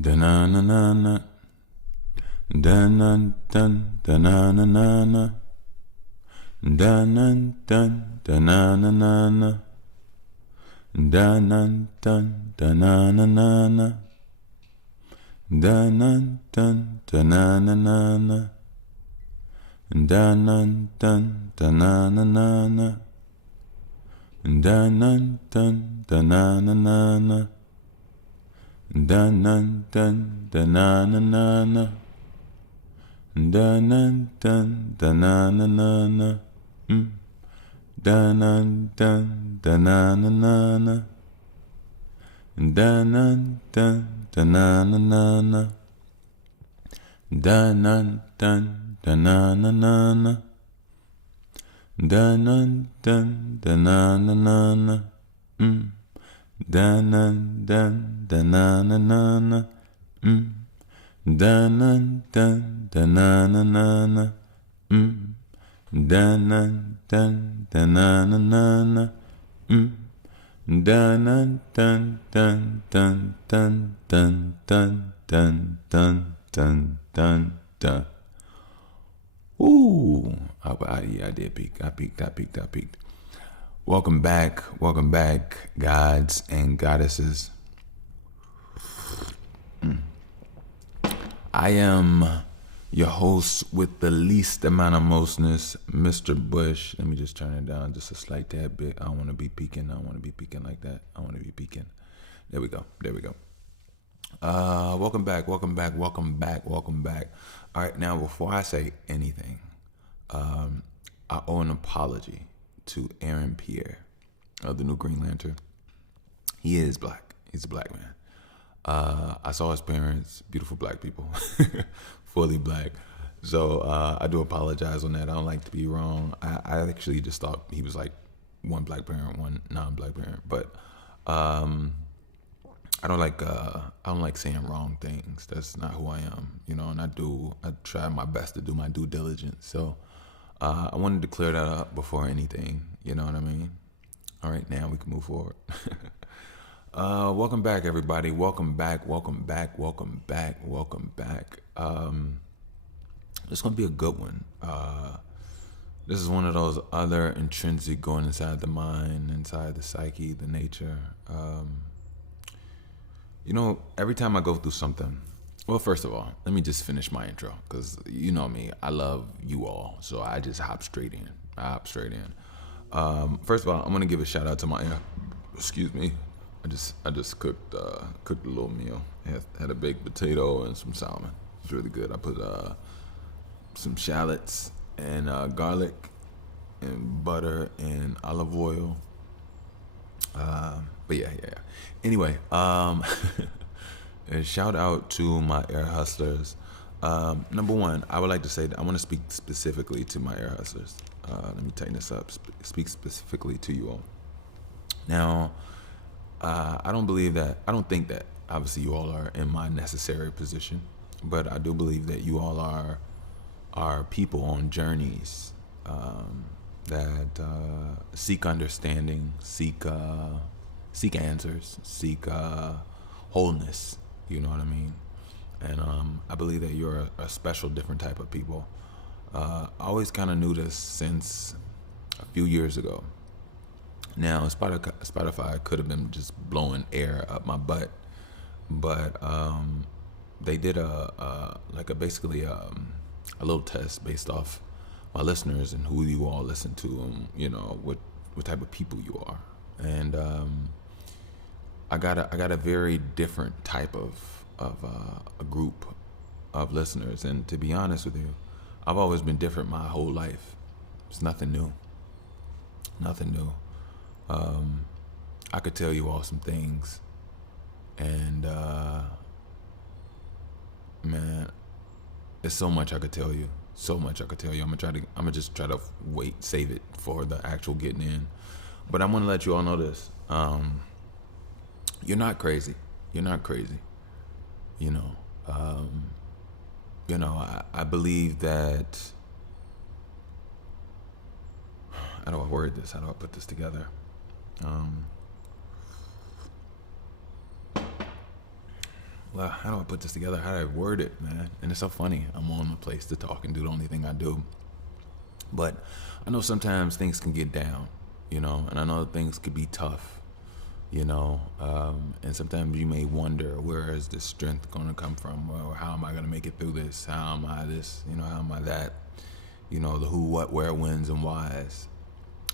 Da-na-na-na-na. Da-na-dun, da-na-na-na-na. Da-na-dun, da-na-na-na-na. Da-na-dun, da-na-na-na-na. Da-na-dun, da-na-na-na-na. Da-na-dun, da-na-na-na-na. Da-na-dun, da-na-na-na-na. Da-na-dun, da-na-na-na-na. Da-na-dun, da-na-na-na-na. Da-na-dun, da-na-na-na-na. Da-na-dun, da-na-na-na-na. Da-na-dun, da-na-na-na-na. Da-na-dun, da-na-na-na-na. Da-na-dun, da-na-na-na-na. Da-na-dun, da-na-na-na-na. Da-na-dun, da-na-na-na-na. Da-na-dun, dun, dun, dun, dun, dun, dun, dun, dun, dun, dun. Ooh, I did peak. I peaked. Welcome back, gods and goddesses. I am your host with the least amount of mostness, Mr. Bush. Let me just turn it down just a slight tad bit. I don't want to be peaking. I don't want to be peaking like that. I want to be peaking. There we go. Welcome back. All right, now before I say anything, I owe an apology to Aaron Pierre of the New Green Lantern. He is black. He's a black man. I saw his parents, beautiful black people, fully black. So I do apologize on that. I don't like to be wrong. I actually just thought he was like one black parent, one non-black parent. But I don't like saying wrong things. That's not who I am, And I try my best to do my due diligence. So I wanted to clear that up before anything. You know what I mean? All right, now we can move forward. Welcome back, everybody. Welcome back. It's gonna be a good one. This is one of those other intrinsic going inside the mind, inside the psyche, the nature. Every time I go through something, well, first of all, let me just finish my intro, because you know me, I love you all, so I just hop straight in. First of all, I'm gonna give a shout out to my, excuse me, I just cooked a little meal. Had a baked potato and some salmon. It's really good. I put some shallots and garlic and butter and olive oil. But yeah. Anyway, a shout out to my air hustlers. Number one, I would like to say that I want to speak specifically to my air hustlers. Let me tighten this up. Speak specifically to you all. Now, I don't think that obviously you all are in my necessary position, but I do believe that you all are people on journeys that seek understanding, seek answers, seek wholeness. You know what I mean? And I believe that you're a special, different type of people. I always kind of knew this since a few years ago. Now, Spotify could have been just blowing air up my butt, but they did basically a little test based off my listeners and who you all listen to, and what type of people you are, and I got a very different type of a group of listeners, and to be honest with you, I've always been different my whole life. It's nothing new. I could tell you all some things, and man, there's so much I could tell you. I'm gonna just try to save it for the actual getting in. But I want to let you all know this: you're not crazy. I believe that. How do I word this? How do I put this together? how do I put this together? How do I word it, man? And it's so funny. I'm on the place to talk and do the only thing I do. But I know sometimes things can get down, and I know things could be tough, and sometimes you may wonder, where is this strength going to come from? Or how am I going to make it through this? How am I this? How am I that? The who, what, where, whens, and whys.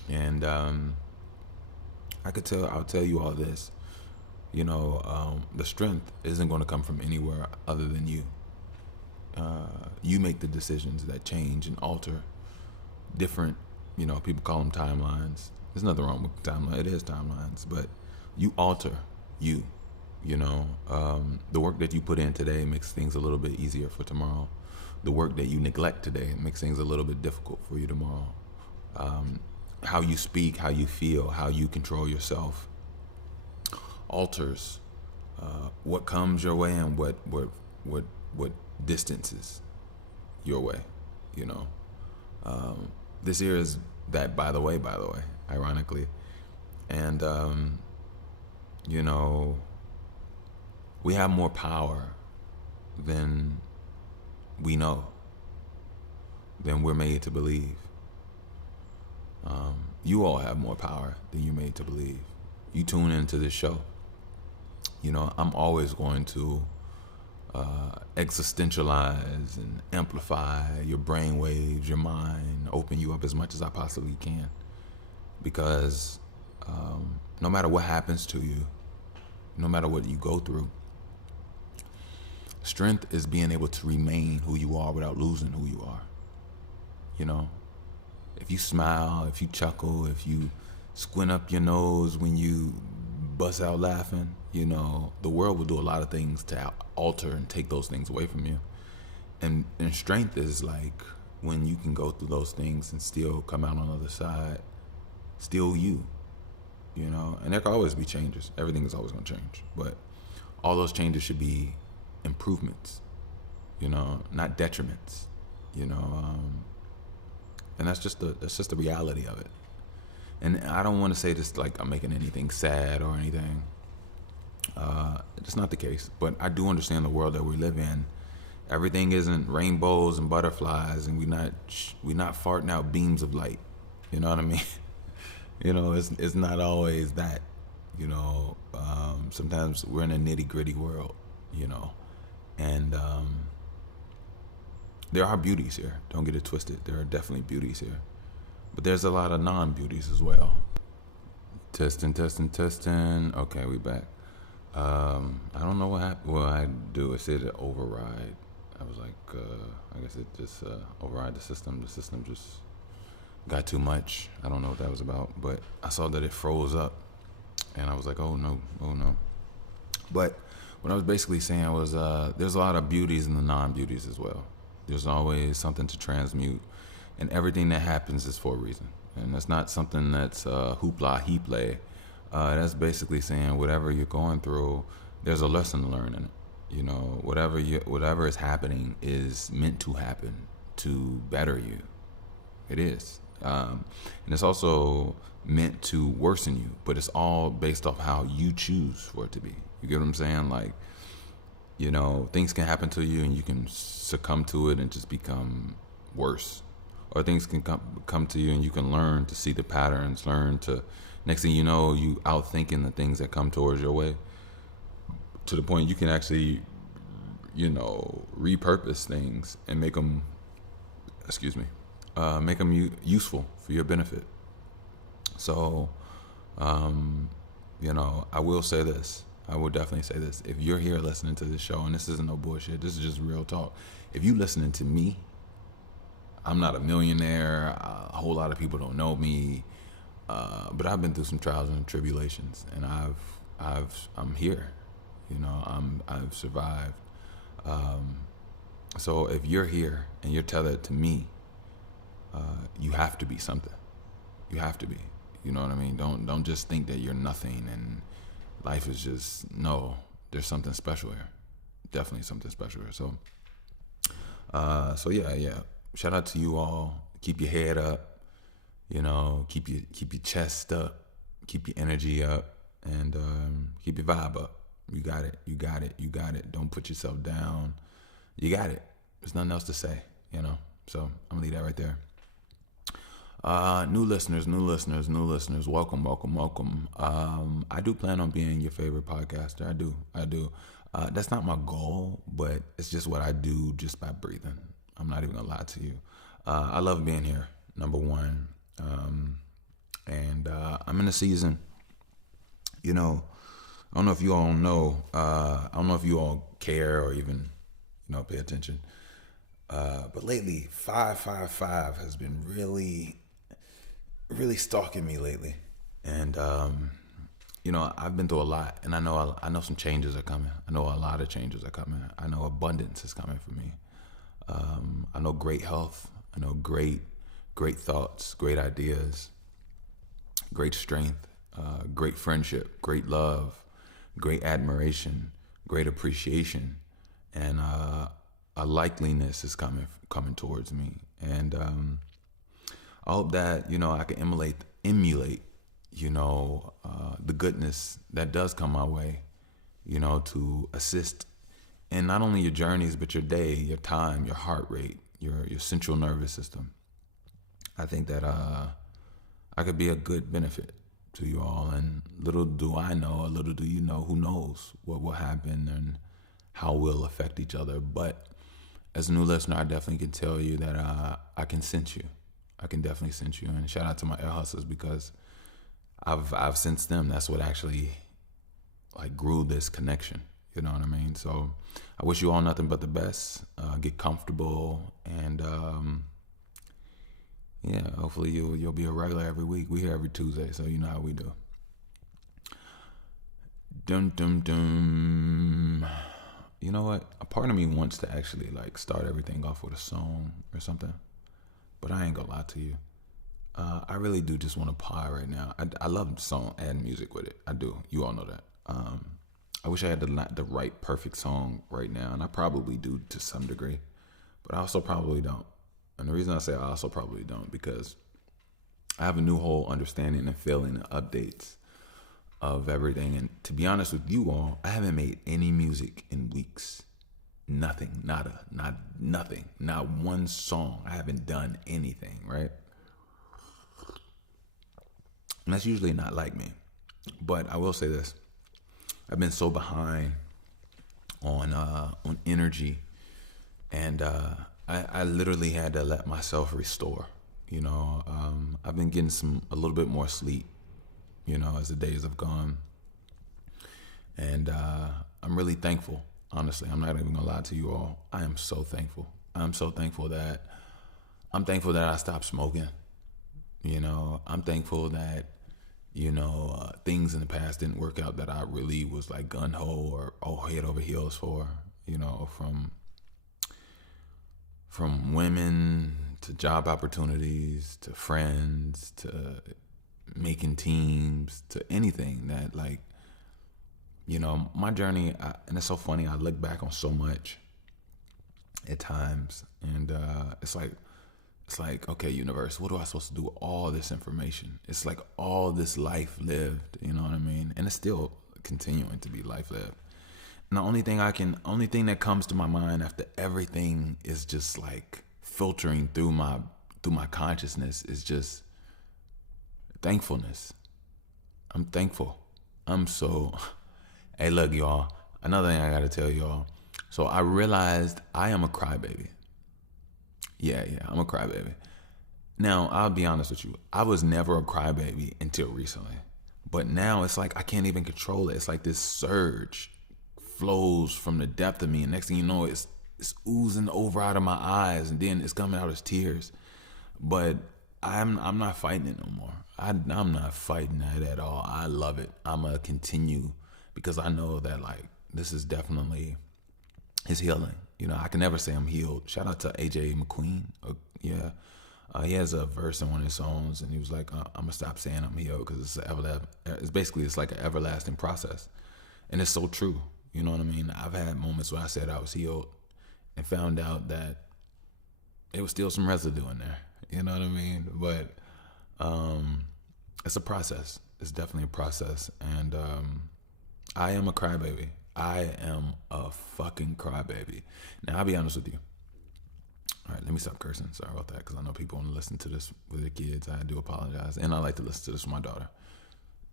And I'll tell you all this. The strength isn't going to come from anywhere other than you. You make the decisions that change and alter different, people call them timelines. There's nothing wrong with timeline. It is timelines, but you alter you. The work that you put in today makes things a little bit easier for tomorrow. The work that you neglect today makes things a little bit difficult for you tomorrow. How you speak, how you feel, how you control yourself alters what comes your way and what distances your way. This year is that, by the way, ironically. And, we have more power than we know, than we're made to believe. You all have more power than you're made to believe. You tune into this show. I'm always going to existentialize and amplify your brain waves, your mind, open you up as much as I possibly can. Because no matter what happens to you, no matter what you go through, strength is being able to remain who you are without losing who you are. If you smile, if you chuckle, if you squint up your nose when you bust out laughing, the world will do a lot of things to alter and take those things away from you. And strength is like when you can go through those things and still come out on the other side, still you, and there can always be changes. Everything is always going to change, but all those changes should be improvements, not detriments, and that's just the reality of it. And I don't want to say this like I'm making anything sad or anything. It's not the case, but I do understand the world that we live in. Everything isn't rainbows and butterflies, and we not farting out beams of light. You know what I mean? It's not always that. Sometimes we're in a nitty gritty world. And there are beauties here. Don't get it twisted. There are definitely beauties here, but there's a lot of non-beauties as well. Testing. Okay, we back. I don't know what happened. Well, I do. It said it override. I was like, I guess it just override the system. The system just got too much. I don't know what that was about, but I saw that it froze up, and I was like, oh no. But what I was basically saying was, there's a lot of beauties in the non-beauties as well. There's always something to transmute, and everything that happens is for a reason. And that's not something that's hoopla he play. That's basically saying whatever you're going through, there's a lesson to learn in it. Whatever is happening is meant to happen to better you. It is. And it's also meant to worsen you, but it's all based off how you choose for it to be. You get what I'm saying? Like, things can happen to you and you can succumb to it and just become worse. Or things can come to you and you can learn to see the patterns, next thing you know, you outthinking the things that come towards your way, to the point you can actually, repurpose things and make them useful for your benefit. So, I will say this. I will definitely say this. If you're here listening to this show, and this isn't no bullshit, this is just real talk. If you listening to me, I'm not a millionaire. A whole lot of people don't know me, but I've been through some trials and tribulations, and I'm here. I've survived. So if you're here and you're tethered to me, you have to be something. You have to be. You know what I mean? Don't just think that you're nothing and life is just, no. There's something special here. Definitely something special here. So yeah. Shout out to you all. Keep your head up. Keep your chest up. Keep your energy up, and keep your vibe up. You got it. You got it. You got it. Don't put yourself down. You got it. There's nothing else to say, you know? So I'm gonna leave that right there. New listeners, welcome, welcome, welcome. I do plan on being your favorite podcaster. I do. That's not my goal, but it's just what I do just by breathing. I'm not even gonna lie to you. I love being here, number one. And I'm in a season, you know, I don't know if you all know, I don't know if you all care or even, pay attention. But lately, 555 has been really, really stalking me lately. And, I've been through a lot, and I know some changes are coming. I know a lot of changes are coming. I know abundance is coming for me. I know great health. I know great thoughts, great ideas, great strength, great friendship, great love, great admiration, great appreciation, and a likeliness is coming towards me. And I hope that I can emulate the goodness that does come my way, to assist in not only your journeys but your day, your time, your heart rate, your central nervous system. I think that I could be a good benefit to you all, and little do I know, or little do you know, who knows what will happen and how we'll affect each other. But as a new listener, I definitely can tell you that I can sense you. I can definitely sense you, and shout out to my ear hustlers, because I've sensed them. That's what actually grew this connection. You know what I mean? So I wish you all nothing but the best. Get comfortable, and hopefully you'll be a regular every week. We here every Tuesday, so you know how we do. Dum dum dum. You know what? A part of me wants to actually start everything off with a song or something, but I ain't gonna lie to you. I really do just want to pie right now. I love the song and music with it. I do. You all know that. I wish I had the right perfect song right now, and I probably do to some degree, but I also probably don't. And the reason I say I also probably don't, because I have a new whole understanding and feeling and updates of everything. And to be honest with you all, I haven't made any music in weeks. Nothing, nothing, not one song. I haven't done anything, right? And that's usually not like me. But I will say this. I've been so behind on energy, and I literally had to let myself restore. I've been getting a little bit more sleep, as the days have gone. And I'm really thankful, honestly. I'm not even gonna lie to you all. I am so thankful. I'm thankful that I stopped smoking. I'm thankful that, things in the past didn't work out that I really was gun-ho or head over heels for, from women to job opportunities to friends to making teams to anything that my journey. And it's so funny, I look back on so much at times, and it's like, okay, universe, what am I supposed to do with all this information? It's like all this life lived, you know what I mean? And it's still continuing to be life lived. And the only thing that comes to my mind after everything is just filtering through my consciousness is just thankfulness. I'm thankful. Hey, look, y'all. Another thing I gotta tell y'all. So I realized I am a crybaby. Yeah, I'm a crybaby. Now, I'll be honest with you. I was never a crybaby until recently. But now it's I can't even control it. It's this surge flows from the depth of me, and next thing you know, it's oozing over out of my eyes, and then it's coming out as tears. But I'm not fighting it no more. I'm not fighting that at all. I love it. I'm gonna continue, because I know that this is definitely his healing. I can never say I'm healed. Shout out to AJ McQueen. He has a verse in one of his songs, and he was like, I'm gonna stop saying I'm healed, because it's like an everlasting process. And it's so true. You know what I mean? I've had moments where I said I was healed and found out that it was still some residue in there. You know what I mean? But it's a process. It's definitely a process. And I am a crybaby. I am a fucking crybaby. Now, I'll be honest with you. All right, let me stop cursing. Sorry about that, because I know people want to listen to this with their kids. I do apologize. And I like to listen to this with my daughter.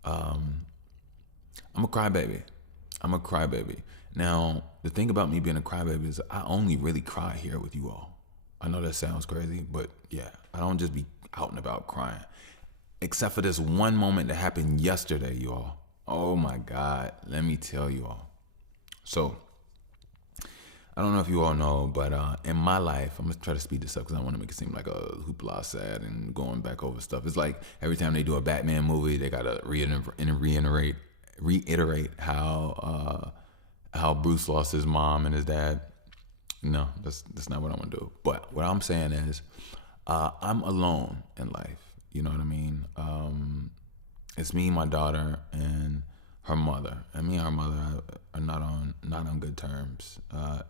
I'm a crybaby. I'm a crybaby. Now, the thing about me being a crybaby is I only really cry here with you all. I know that sounds crazy, but yeah, I don't just be out and about crying. Except for this one moment that happened yesterday, you all. Oh my God, let me tell you all. So, I don't know if you all know, but in my life, I'm gonna try to speed this up because I want to make it seem like a hoopla sad and going back over stuff. It's like every time they do a Batman movie, they gotta reiterate how Bruce lost his mom and his dad. No, that's not what I want to do. But what I'm saying is, I'm alone in life. You know what I mean? It's me, my daughter, and her mother. And me and her mother are not on good terms.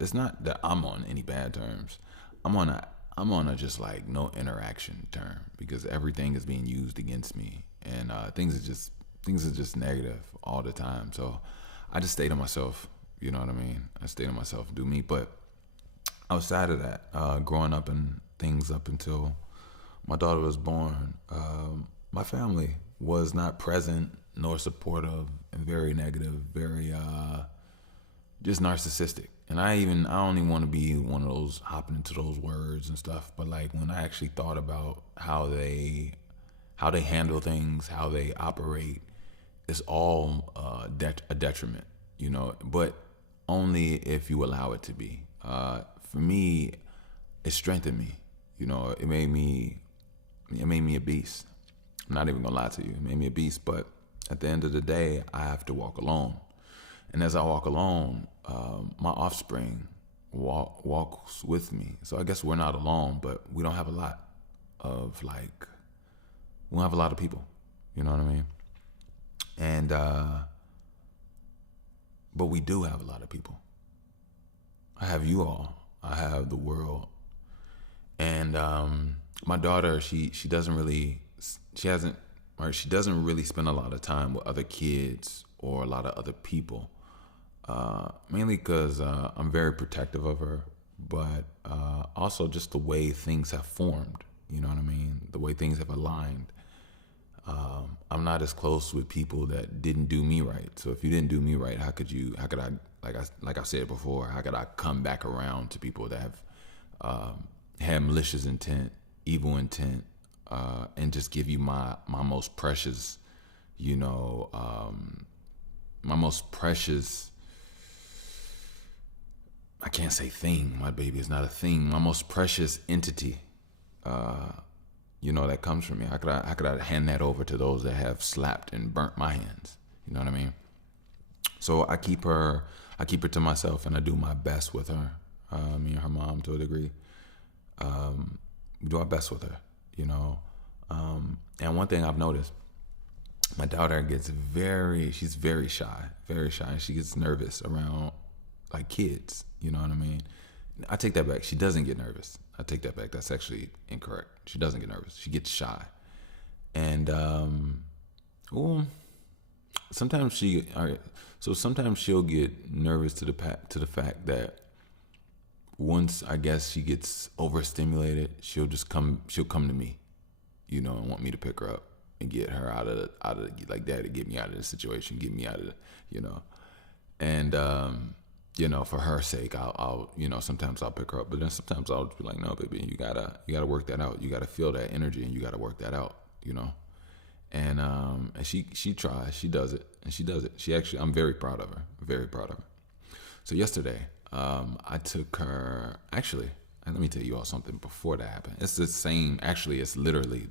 It's not that I'm on any bad terms. I'm on a just like no interaction term, because everything is being used against me, and things are just negative all the time. So I just stay to myself. You know what I mean? I stay to myself, do me. But outside of that, growing up and things up until my daughter was born, my family was not present nor supportive, and very negative, very just narcissistic. And I don't even want to be one of those hopping into those words and stuff, but like when I actually thought about how they handle things, how they operate, it's all a detriment, you know, but only if you allow it to be. For me, it strengthened me. You know, it made me a beast. I'm not even gonna lie to you. It made me a beast, but at the end of the day, I have to walk alone. And as I walk alone, my offspring walks with me. So I guess we're not alone, but we don't have a lot of people. You know what I mean? And but we do have a lot of people. I have you all. I have the world. And my daughter, she doesn't really spend a lot of time with other kids or a lot of other people. Mainly because I'm very protective of her, but also just the way things have formed. You know what I mean? The way things have aligned. I'm not as close with people that didn't do me right. So if you didn't do me right, how could I, like I said before, how could I come back around to people that have had malicious intent, evil intent, and just give you my most precious, you know, my most precious, I can't say thing, my baby is not a thing, my most precious entity, you know, that comes from me. How could I hand that over to those that have slapped and burnt my hands? You know what I mean? So I keep her to myself, and I do my best with her. Me and her mom, to a degree, we do our best with her, you know. And one thing I've noticed, my daughter she's very shy, very shy. She gets nervous around like kids, you know what I mean? I take that back. She doesn't get nervous. I take that back. That's actually incorrect. She doesn't get nervous. She gets shy. And, sometimes she'll get nervous to the fact that once, I guess, she gets overstimulated, she'll come to me, you know, and want me to pick her up and get her out of like, Daddy, get me out of this situation, get me out of you know. And you know, for her sake, I'll you know, sometimes I'll pick her up, but then sometimes I'll just be like, no, baby, you gotta work that out. You gotta feel that energy, and you gotta work that out, you know. And she tries, she does it. She actually, I'm very proud of her, very proud of her. So yesterday, I took her, actually, let me tell you all something before that happened. It's the same, actually, it's literally,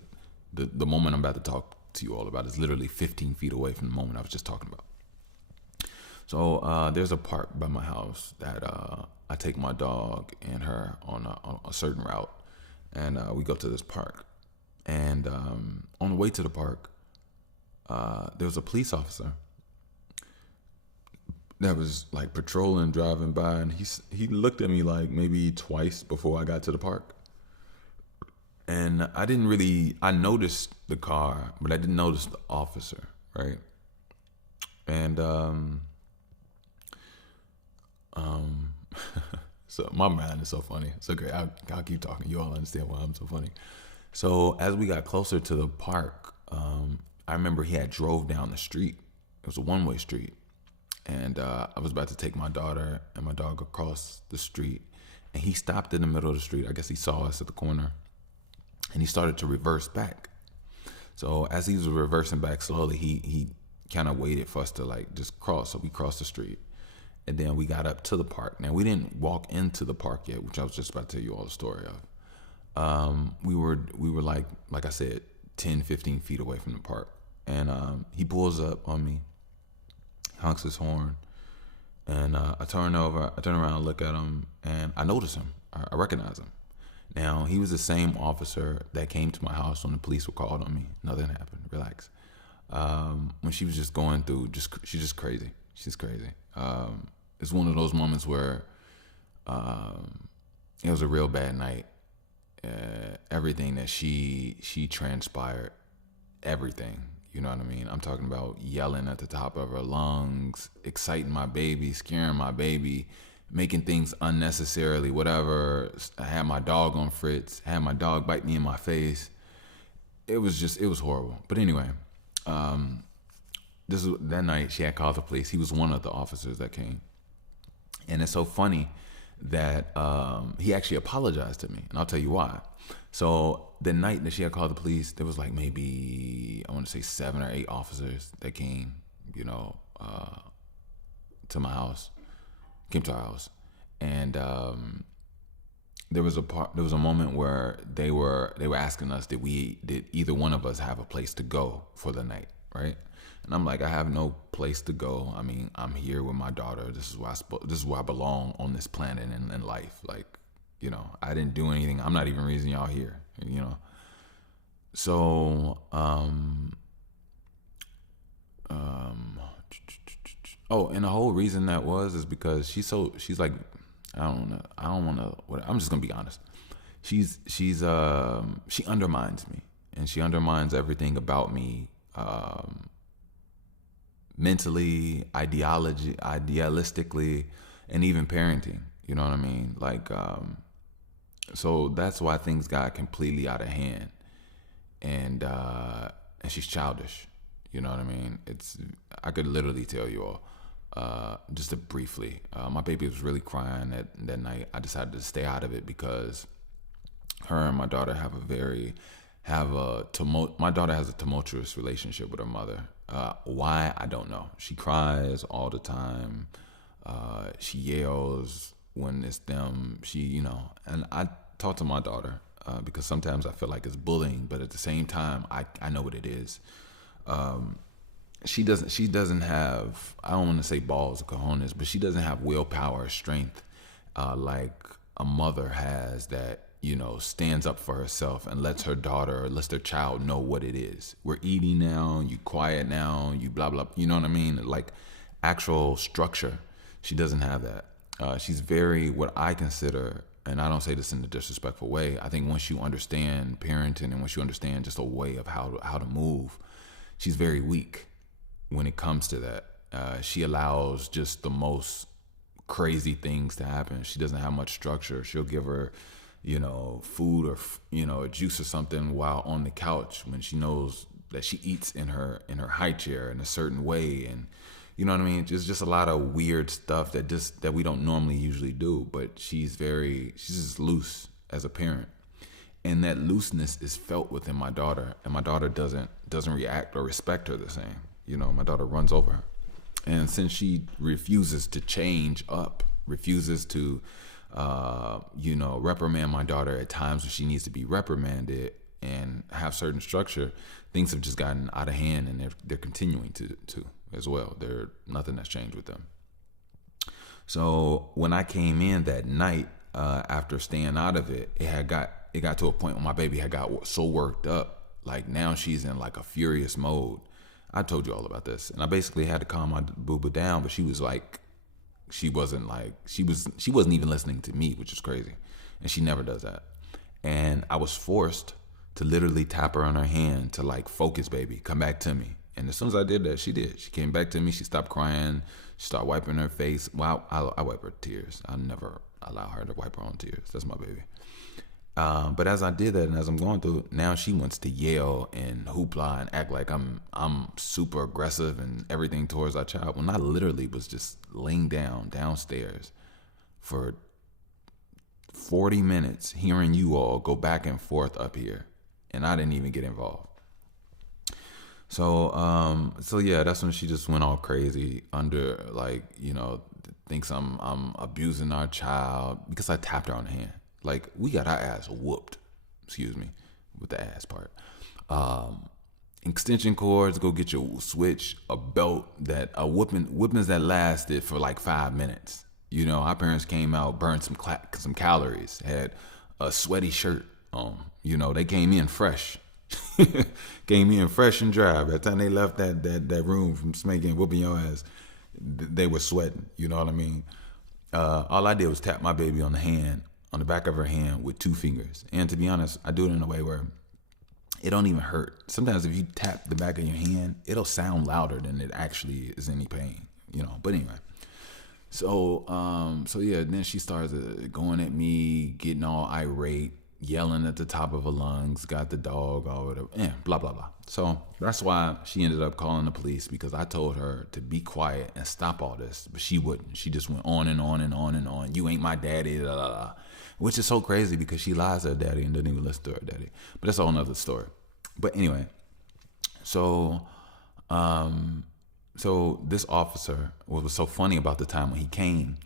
the moment I'm about to talk to you all about is literally 15 feet away from the moment I was just talking about. So there's a park by my house that I take my dog and her on a certain route, and we go to this park. And on the way to the park, there was a police officer that was like patrolling, driving by, and he looked at me like maybe twice before I got to the park. And I noticed the car, but I didn't notice the officer, right? And So my mind is so funny. So great. I'll keep talking. You all understand why I'm so funny. So as we got closer to the park, I remember he had drove down the street. It was a one-way street. And I was about to take my daughter and my dog across the street. And he stopped in the middle of the street. I guess he saw us at the corner. And he started to reverse back. So as he was reversing back slowly, he kind of waited for us to like just cross. So we crossed the street. And then we got up to the park. Now, we didn't walk into the park yet, which I was just about to tell you all the story of. We were like I said, 10, 15 feet away from the park. And he pulls up on me, honks his horn, and I turn around, look at him, and I notice him. I recognize him. Now, he was the same officer that came to my house when the police were called on me. Nothing happened. Relax. When she was just going through, she's just crazy. She's crazy. It's one of those moments where it was a real bad night. Everything that she transpired, everything. You know what I mean? I'm talking about yelling at the top of her lungs, exciting my baby, scaring my baby, making things unnecessarily, whatever. I had my dog on Fritz, had my dog bite me in my face. It was horrible. But anyway, that night she had called the police. He was one of the officers that came. And it's so funny that he actually apologized to me. And I'll tell you why. So the night that she had called the police, there was like maybe, I want to say 7 or 8 officers that came, to my house, came to our house. And there was a moment where they were asking us, did either one of us have a place to go for the night, right? And I'm like, I have no place to go. I mean, I'm here with my daughter. This is where I belong on this planet and in life. Like, I didn't do anything. I'm not even reason y'all here, So, and the whole reason that is because she's like, I'm just gonna be honest. She undermines me, and she undermines everything about me. Mentally, idealistically, and even parenting. You know what I mean? Like, so that's why things got completely out of hand, and she's childish. You know what I mean? I could literally tell you all, just to briefly. My baby was really crying that night. I decided to stay out of it because her and my daughter my daughter has a tumultuous relationship with her mother. Why? I don't know. She cries all the time. She yells when it's them. And I talk to my daughter because sometimes I feel like it's bullying, but at the same time, I know what it is. She doesn't have, I don't want to say balls or cojones, but she doesn't have willpower or strength like a mother has that, stands up for herself and lets her child know what it is. We're eating now, you quiet now, you blah, blah, you know what I mean? Like actual structure. She doesn't have that. She's very, what I consider, and I don't say this in a disrespectful way, I think once you understand parenting and once you understand just a way of how to move, she's very weak when it comes to that. She allows just the most crazy things to happen. She doesn't have much structure. She'll give her, food or, a juice or something while on the couch when she knows that she eats in her high chair in a certain way. And you know what I mean? It's just a lot of weird stuff that we don't normally usually do, but she's just loose as a parent. And that looseness is felt within my daughter, and my daughter doesn't react or respect her the same. My daughter runs over her. And since she refuses to change up, refuses to reprimand my daughter at times when she needs to be reprimanded and have certain structure, things have just gotten out of hand, and they're continuing to as well. Nothing has changed with them. So when I came in that night, after staying out of it, it got to a point where my baby had got so worked up, like now she's in like a furious mode. I told you all about this, and I basically had to calm my boo-boo down, but she wasn't even listening to me, which is crazy. And she never does that. And I was forced to literally tap her on her hand to like, focus, baby, come back to me. And as soon as I did that, she did. She came back to me. She stopped crying. She started wiping her face. Well, I wipe her tears. I never allow her to wipe her own tears. That's my baby. But as I did that and as I'm going through, now she wants to yell and hoopla and act like I'm super aggressive and everything towards our child, when I literally was just laying downstairs for 40 minutes hearing you all go back and forth up here, and I didn't even get involved. So yeah, that's when she just went all crazy under, like, thinks I'm abusing our child because I tapped her on the hand. Like, we got our ass whooped, excuse me, with the ass part. Extension cords, go get your switch, a belt, whoopings that lasted for like 5 minutes. Our parents came out, burned some calories, had a sweaty shirt on. They came in fresh. Came in fresh and dry. By the time they left that room from spanking, whooping your ass, they were sweating. You know what I mean? All I did was tap my baby on the back of her hand with 2 fingers. And to be honest, I do it in a way where it don't even hurt. Sometimes if you tap the back of your hand, it'll sound louder than it actually is any pain. But anyway. So yeah, then she starts going at me, getting all irate, yelling at the top of her lungs, got the dog, all whatever, blah, blah, blah. So that's why she ended up calling the police, because I told her to be quiet and stop all this, but she wouldn't. She just went on and on and on and on. You ain't my daddy, blah, blah, blah. Which is so crazy because she lies to her daddy and doesn't even listen to her daddy. But that's a whole nother story. But anyway, so this officer, what was so funny about the time when he came,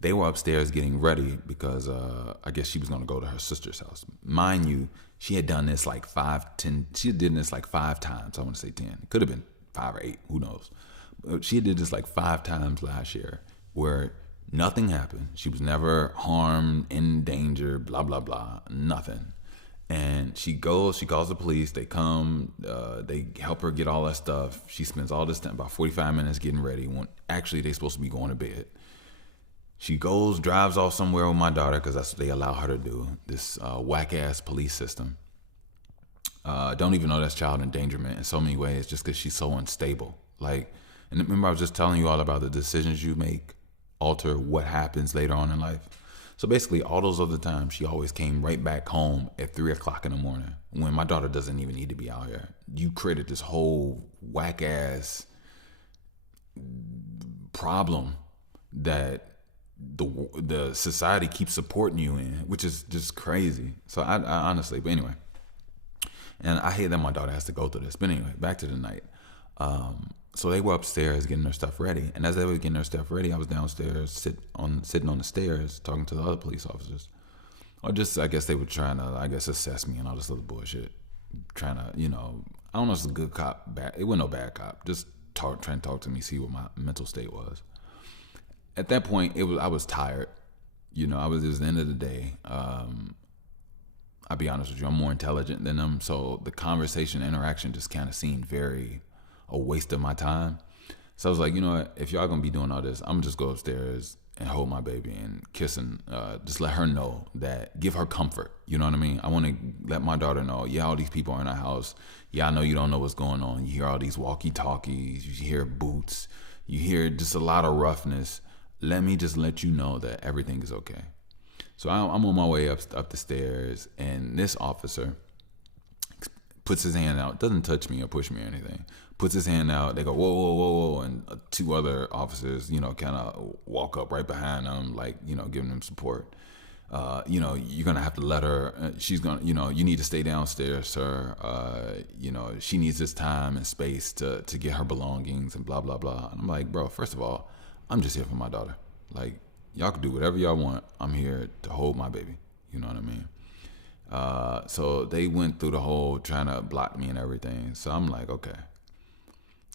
they were upstairs getting ready because I guess she was going to go to her sister's house. Mind you, she had done this like 5 times. I want to say 10. It could have been 5 or 8. Who knows? But she did this like 5 times last year where nothing happened. She was never harmed, in danger, blah, blah, blah, nothing. And she calls the police. They come, they help her get all that stuff. She spends all this time, about 45 minutes getting ready, when actually they're supposed to be going to bed. She drives off somewhere with my daughter because that's what they allow her to do. This whack-ass police system. Don't even know that's child endangerment in so many ways just because she's so unstable. Like, and remember I was just telling you all about the decisions you make alter what happens later on in life. So basically, all those other times, she always came right back home at 3 o'clock in the morning when my daughter doesn't even need to be out here. You created this whole whack-ass problem that the society keeps supporting you in, which is just crazy. So I honestly, but anyway, and I hate that my daughter has to go through this. But anyway, back to the night. So they were upstairs getting their stuff ready, and as they were getting their stuff ready, I was downstairs sitting on the stairs talking to the other police officers, or just I guess they were trying to assess me and all this other bullshit, trying to I don't know if it's a good cop, bad. It wasn't no bad cop, just trying to talk to me, see what my mental state was. At that point, I was tired. It was the end of the day. I'll be honest with you, I'm more intelligent than them, so the conversation interaction just kind of seemed very a waste of my time. So I was like, you know what, if y'all gonna be doing all this, I'm gonna just go upstairs and hold my baby and kiss and just let her know that, give her comfort. You know what I mean? I want to let my daughter know, yeah, all these people are in our house. Yeah, I know you don't know what's going on. You hear all these walkie-talkies, you hear boots, you hear just a lot of roughness. Let me just let you know that everything is okay. So I'm on my way up the stairs, and this officer puts his hand out, doesn't touch me or push me or anything, puts his hand out. They go, whoa, whoa, whoa, whoa. And 2 other officers, kind of walk up right behind them, like, giving them support. You're going to have to let her, she's going to, you need to stay downstairs, sir. She needs this time and space to get her belongings and blah, blah, blah. And I'm like, bro, first of all, I'm just here for my daughter. Like, y'all can do whatever y'all want. I'm here to hold my baby. You know what I mean? So they went through the whole trying to block me and everything. So I'm like, okay.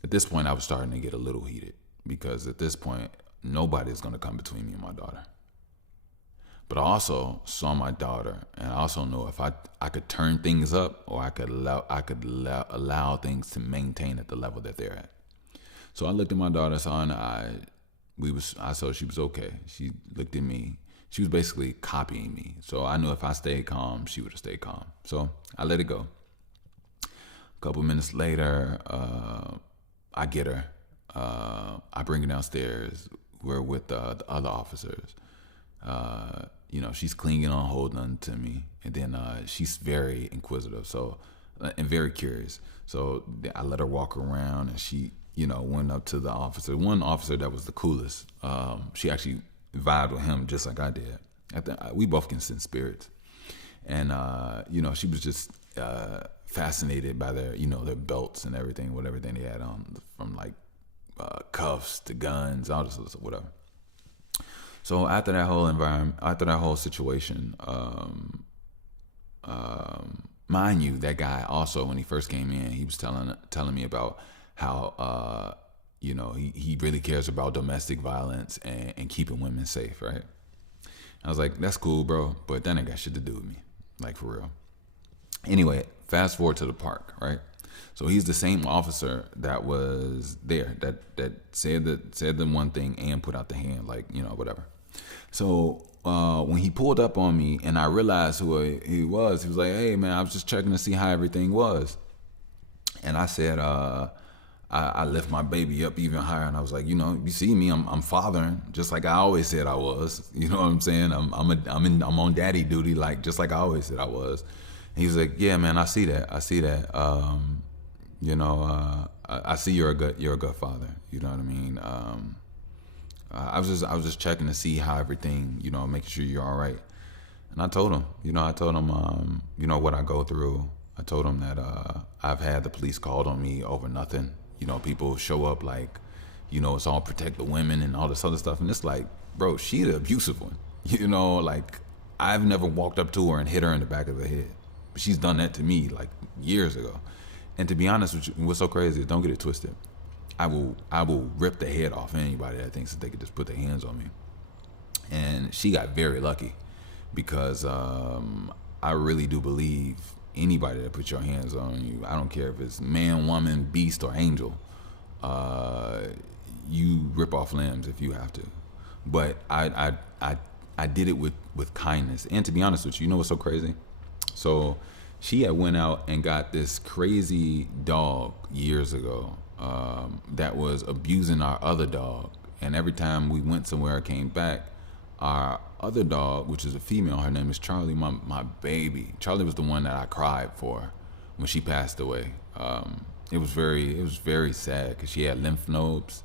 At this point, I was starting to get a little heated because at this point, nobody's going to come between me and my daughter. But I also saw my daughter, and I also know if I could turn things up, or I could allow things to maintain at the level that they're at. So I looked at my daughter, saw her in the eye. I saw she was okay. She looked at me. She was basically copying me. So I knew if I stayed calm, she would have stayed calm. So I let it go. A couple minutes later, I get her. I bring her downstairs. We're with the other officers. She's clinging on, holding on to me, and then she's very inquisitive, and very curious. So I let her walk around, and she, went up to the officer. One officer that was the coolest. She actually vibed with him just like I did. We both can sense spirits, and she was just fascinated by their belts and everything, whatever they had on, from like cuffs to guns, all this whatever. So after that whole environment, after that whole situation, mind you, that guy also, when he first came in, he was telling me about how he really cares about domestic violence and keeping women safe, right? I was like, that's cool, bro, but that ain't got shit to do with me, like, for real. Anyway, fast forward to the park, right? So he's the same officer that was there, that said the one thing and put out the hand, like, whatever. So when he pulled up on me and I realized who he was like, hey, man, I was just checking to see how everything was. And I said, I lift my baby up even higher, and I was like, you see me, I'm fathering, just like I always said I was. You know what I'm saying? I'm on daddy duty, like just like I always said I was. And he was like, yeah, man, I see that. I see you're a good father. You know what I mean? I was just checking to see how everything, making sure you're all right. And I told him, what I go through. I told him that I've had the police called on me over nothing. People show up like, it's all protect the women and all this other stuff. And it's like, bro, she the abusive one. Like, I've never walked up to her and hit her in the back of the head. But she's done that to me like years ago. And to be honest with you, what's so crazy is, don't get it twisted, I will rip the head off anybody that thinks that they could just put their hands on me. And she got very lucky, because I really do believe anybody that puts your hands on you, I don't care if it's man, woman, beast, or angel, you rip off limbs if you have to. But I did it with kindness. And to be honest with you, what's so crazy? So she had went out and got this crazy dog years ago that was abusing our other dog. And every time we went somewhere or came back, our other dog, which is a female, her name is Charlie, my baby. Charlie was the one that I cried for when she passed away. It was very sad, because she had lymph nodes,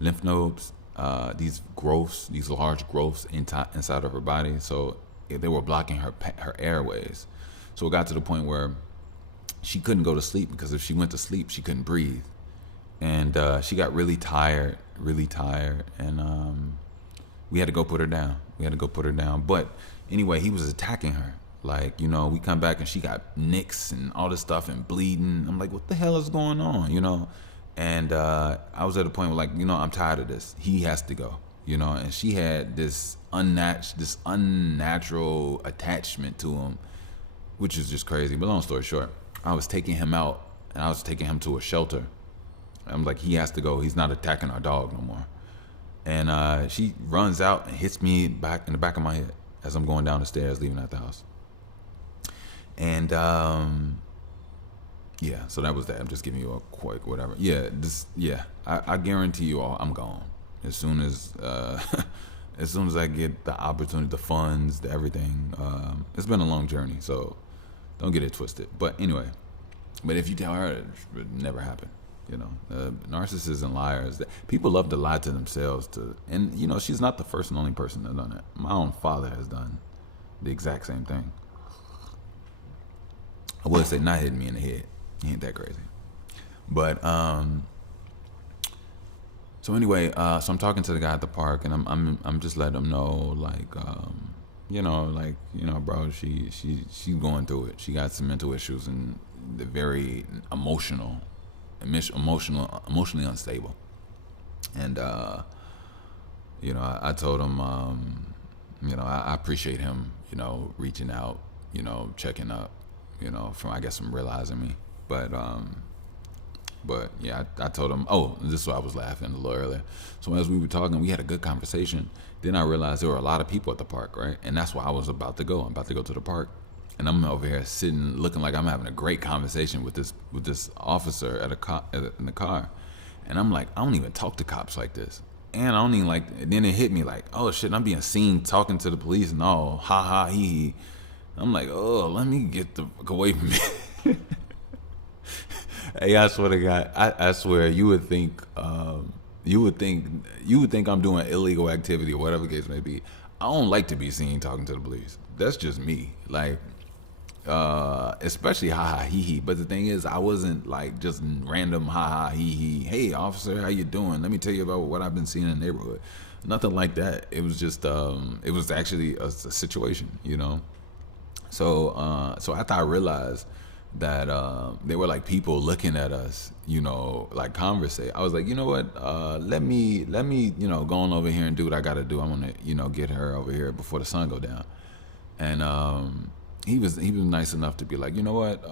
these growths, these large growths inside of her body. So they were blocking her airways. So it got to the point where she couldn't go to sleep, because if she went to sleep, she couldn't breathe. And she got really tired, and we had to go put her down. But anyway, he was attacking her. Like, we come back and she got nicks and all this stuff and bleeding. I'm like, what the hell is going on, And I was at a point where, like, I'm tired of this. He has to go, And she had this unnatural attachment to him, which is just crazy. But long story short, I was taking him out, and I was taking him to a shelter. I'm like, he has to go. He's not attacking our dog no more. And she runs out and hits me back in the back of my head as I'm going down the stairs, leaving out the house. And yeah, so that was that. I'm just giving you a quick whatever. I guarantee you all, I'm gone as soon as I get the opportunity, the funds, the everything. It's been a long journey, so don't get it twisted. But anyway, if you tell her, it would never happen. Narcissists and liars. People love to lie to themselves. And she's not the first and only person that's done it. My own father has done the exact same thing. I would say not hitting me in the head. He ain't that crazy. But so anyway, so I'm talking to the guy at the park, and I'm just letting him know, like, bro, she's going through it. She got some mental issues, and they're very emotionally unstable. And I told him, I appreciate him, reaching out, checking up, from realizing me. But yeah, I told him, this is why I was laughing a little earlier. So as we were talking, we had a good conversation. Then I realized there were a lot of people at the park, right? And that's why I was about to go. I'm about to go to the park. And I'm over here sitting, looking like I'm having a great conversation with this officer in the car. And I'm like, I don't even talk to cops like this. And I don't even like, and then it hit me like, oh shit, I'm being seen talking to the police and all, ha ha, he he. I'm like, oh, let me get the fuck away from me. Hey, I swear to God, I swear you would think, I'm doing illegal activity or whatever the case may be. I don't like to be seen talking to the police. That's just me. Like, especially ha ha he he. But the thing is, I wasn't like just random ha ha he he. Hey officer, how you doing? Let me tell you about what I've been seeing in the neighborhood. Nothing like that. It was just it was actually a situation, you know. So after I realized that there were like people looking at us, you know, like conversate, I was like, you know what? Let me you know go on over here and do what I got to do. I want to you know get her over here before the sun go down. And he was nice enough to be like, you know what?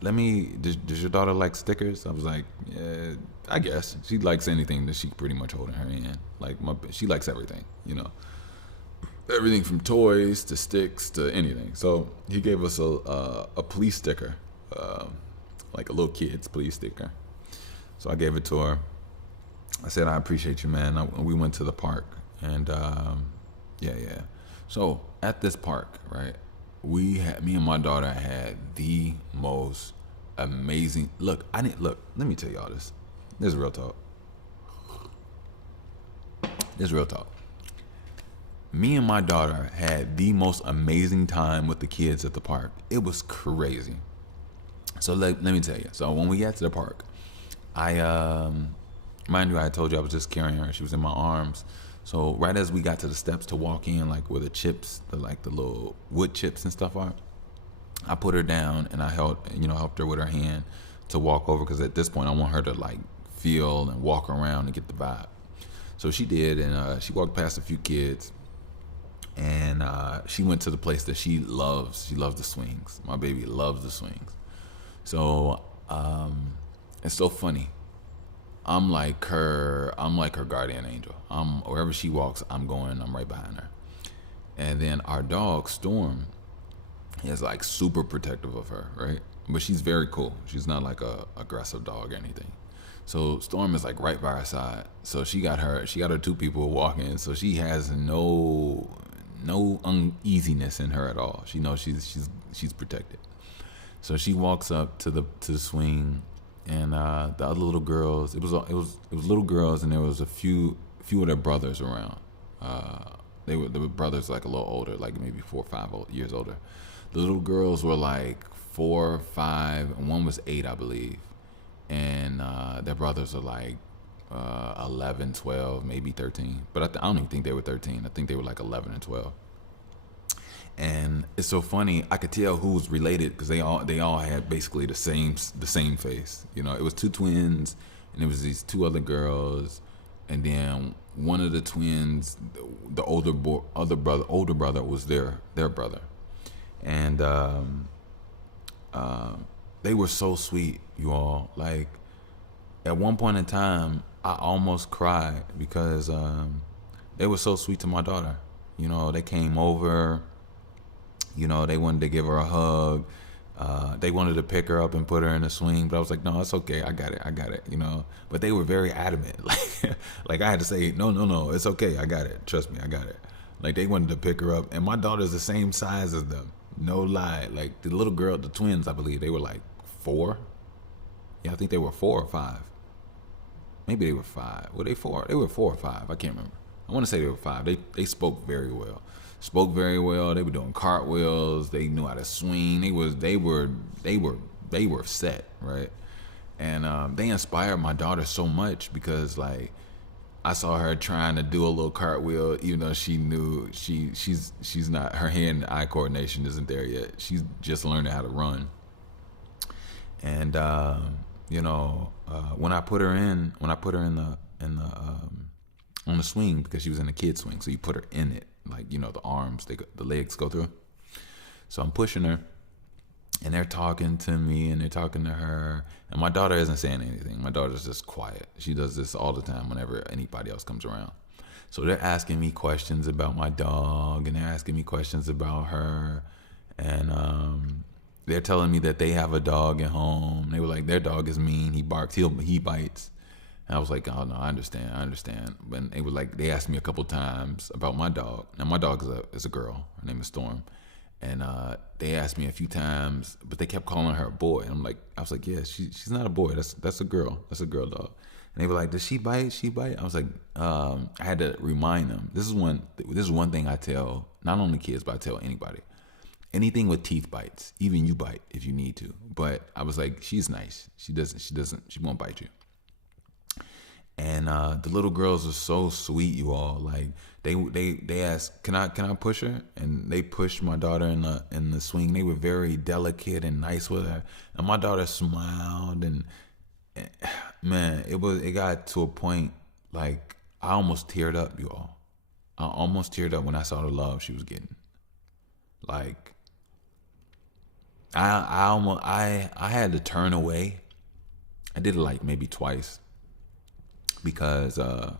Does your daughter like stickers? I was like, yeah, I guess she likes anything that she pretty much hold in her hand. Like she likes everything, you know. Everything from toys to sticks to anything. So he gave us a police sticker, like a little kid's police sticker. So I gave it to her. I said, I appreciate you, man. We went to the park, and yeah. So at this park, right, me and my daughter had the most amazing. Look. Let me tell y'all this. This is real talk. Me and my daughter had the most amazing time with the kids at the park. It was crazy. So let me tell you. So when we got to the park, mind you, I told you I was just carrying her. She was in my arms. So right as we got to the steps to walk in, like where the chips, the little wood chips and stuff are, I put her down and I helped her with her hand to walk over, because at this point I want her to like feel and walk around and get the vibe. So she did, and she walked past a few kids. And she went to the place that she loves. She loves the swings. My baby loves the swings. So it's so funny. I'm like her guardian angel. Wherever she walks, I'm right behind her. And then our dog Storm is like super protective of her, right? But she's very cool. She's not like a aggressive dog or anything. So Storm is like right by her side. So she got her two people walking. So she has no uneasiness in her at all. She knows she's protected. So she walks up to the swing, and the other little girls. It was little girls, and there was a few of their brothers around. The brothers like a little older, like maybe 4 or 5 years older. The little girls were like 4, 5, and one was 8, I believe. And their brothers are like 11, 12, maybe 13. But I don't even think they were 13. I think they were like 11 and 12. And it's so funny. I could tell who was related because they all had basically the same face. You know, it was 2 twins, and it was these 2 other girls, and then one of the twins, the older brother was their brother, and they were so sweet, you all. Like at one point in time, I almost cried because they were so sweet to my daughter. You know, they came over. You know, they wanted to give her a hug. They wanted to pick her up and put her in a swing, but I was like, no, it's okay. I got it, you know. But they were very adamant. Like I had to say, no, it's okay. I got it. Trust me, I got it. Like they wanted to pick her up. And my daughter's the same size as them. No lie. Like the little girl, the twins, I believe, they were like 4. Yeah, I think they were 4 or 5. Maybe they were 5. Were they 4? They were 4 or 5. I can't remember. I want to say they were 5. They spoke very well. They were doing cartwheels. They knew how to swing. They were set, right? And they inspired my daughter so much because like I saw her trying to do a little cartwheel, even though she knew she's not, her hand-eye coordination isn't there yet. She's just learning how to run. And when I put her in the on the swing, because she was in the kid swing, so you put her in it, like, you know, the arms, the legs go through. So I'm pushing her, and they're talking to me, and they're talking to her, and my daughter isn't saying anything. My daughter's just quiet. She does this all the time whenever anybody else comes around. So they're asking me questions about my dog, and they're asking me questions about her, and they're telling me that they have a dog at home. They were like, their dog is mean. He barks. He bites. And I was like, oh no, I understand, I understand. But they were like, they asked me a couple times about my dog. Now my dog is a girl. Her name is Storm, and they asked me a few times, but they kept calling her a boy. And I'm like, I was like, yeah, she's not a boy. That's a girl. That's a girl dog. And they were like, does she bite? She bite? I was like, I had to remind them. This is one thing I tell not only kids, but I tell anybody. Anything with teeth bites. Even you bite if you need to. But I was like, she's nice. She won't bite you. And the little girls are so sweet, you all. Like they asked, can I push her? And they pushed my daughter in the swing. They were very delicate and nice with her. And my daughter smiled, and man, it got to a point like I almost teared up, you all. I almost teared up when I saw the love she was getting. Like I had to turn away. I did it like maybe twice because the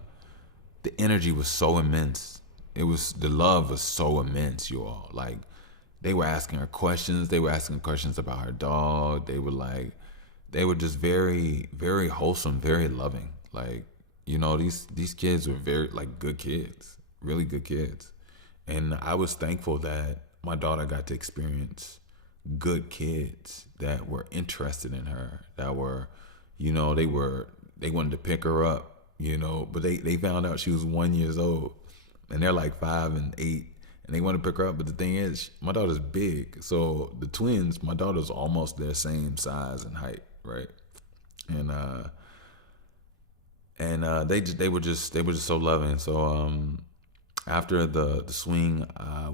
energy was so immense. The love was so immense, you all. Like they were asking her questions. They were asking questions about her dog. They were just very, very wholesome, very loving. Like, you know, these kids were very like good kids, really good kids. And I was thankful that my daughter got to experience good kids that were interested in her, that were, you know, they wanted to pick her up, you know, but they found out she was 1 year old, and they're like 5 and 8, and they want to pick her up. But the thing is, my daughter's big, so the twins, my daughter's almost their same size and height, right? And they were just so loving. So after the swing, I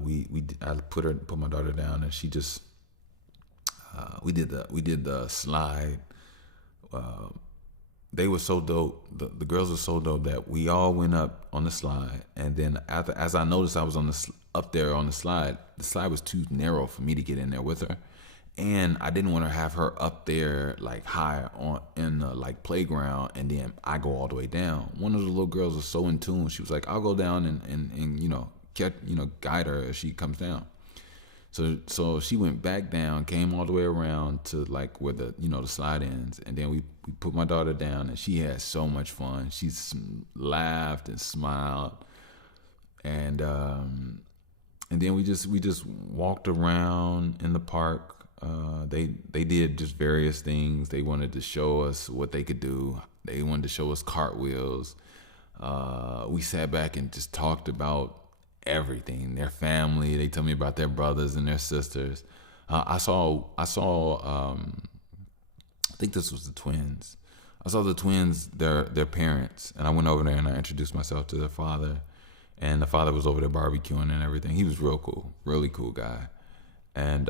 put my daughter down, and she just we did the slide. They were so dope. The girls were so dope that we all went up on the slide, and then as I noticed I was up there on the slide was too narrow for me to get in there with her, and I didn't want to have her up there like high on in the like playground, and then I go all the way down. One of the little girls was so in tune. She was like, I'll go down and you know guide her as she comes down. So she went back down, came all the way around to like where the slide ends, and then we put my daughter down, and she had so much fun. She laughed and smiled, and then we just walked around in the park. They did just various things. They wanted to show us what they could do. They wanted to show us cartwheels. We sat back and just talked about everything, their family. They told me about their brothers and their sisters. I saw I think this was the twins. I saw the twins, their parents, and I went over there and I introduced myself to their father, and the father was over there barbecuing and everything. He was real cool, really cool guy, and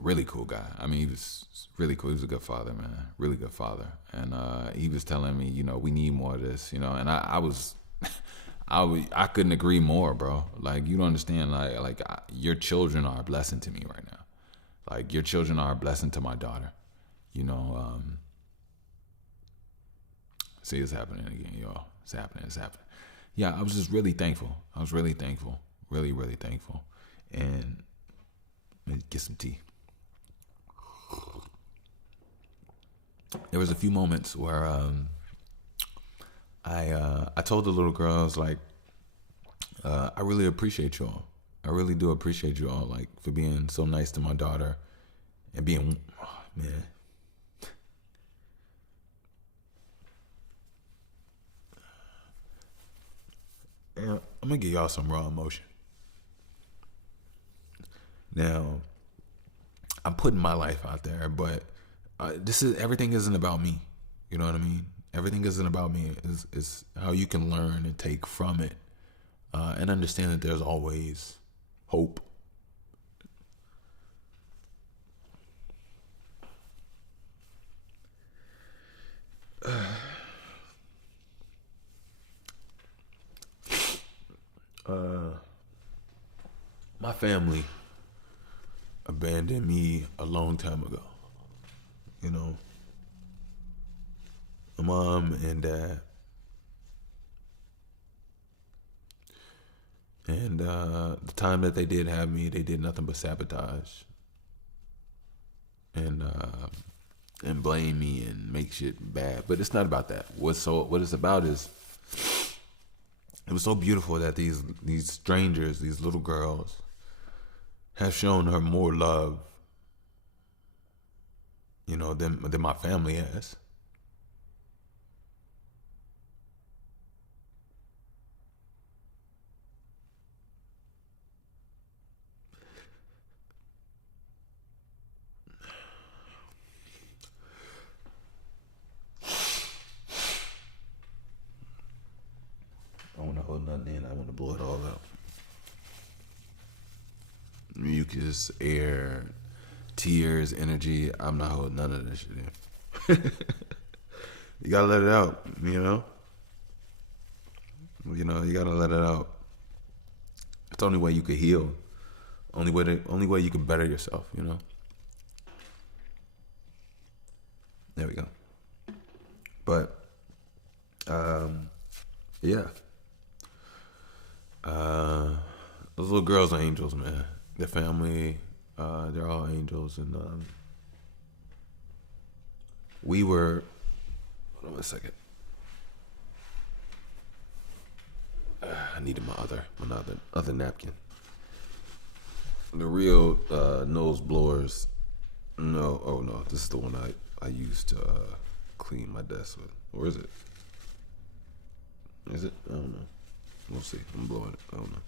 really cool guy. I mean, he was really cool. He was a good father, man, really good father. And he was telling me, we need more of this, and I was I couldn't agree more, bro. Like, you don't understand. Your children are a blessing to me right now. Like, your children are a blessing to my daughter. See, it's happening again, y'all. It's happening. Yeah, I was just really thankful. I was really thankful. Really, really thankful. And let me get some tea. There was a few moments where I told the little girls, like, I really appreciate y'all. I really do appreciate y'all, like, for being so nice to my daughter and being, man. And I'm gonna give y'all some raw emotion. Now, I'm putting my life out there, but everything isn't about me. You know what I mean? Everything isn't about me. It's how you can learn and take from it, and understand that there's always hope. My family abandoned me a long time ago. My mom and dad. And the time that they did have me, they did nothing but sabotage. And and blame me and make shit bad. But it's not about that. What it's about is, it was so beautiful that these strangers, these little girls, have shown her more love, than my family has. I don't want to hold nothing in. I want to blow it all out. Mucus, air, tears, energy. I'm not holding none of this shit in. You gotta let it out, you know? You gotta let it out. It's the only way you could heal. Only way you can better yourself, There we go. But yeah. Those little girls are angels, man. Their family, they're all angels, and we were. Hold on a second. I needed my other napkin. The real nose blowers. No, oh no, this is the one I used to clean my desk with. Or is it? Is it? I don't know. We'll see. I'm blowing it. I don't know.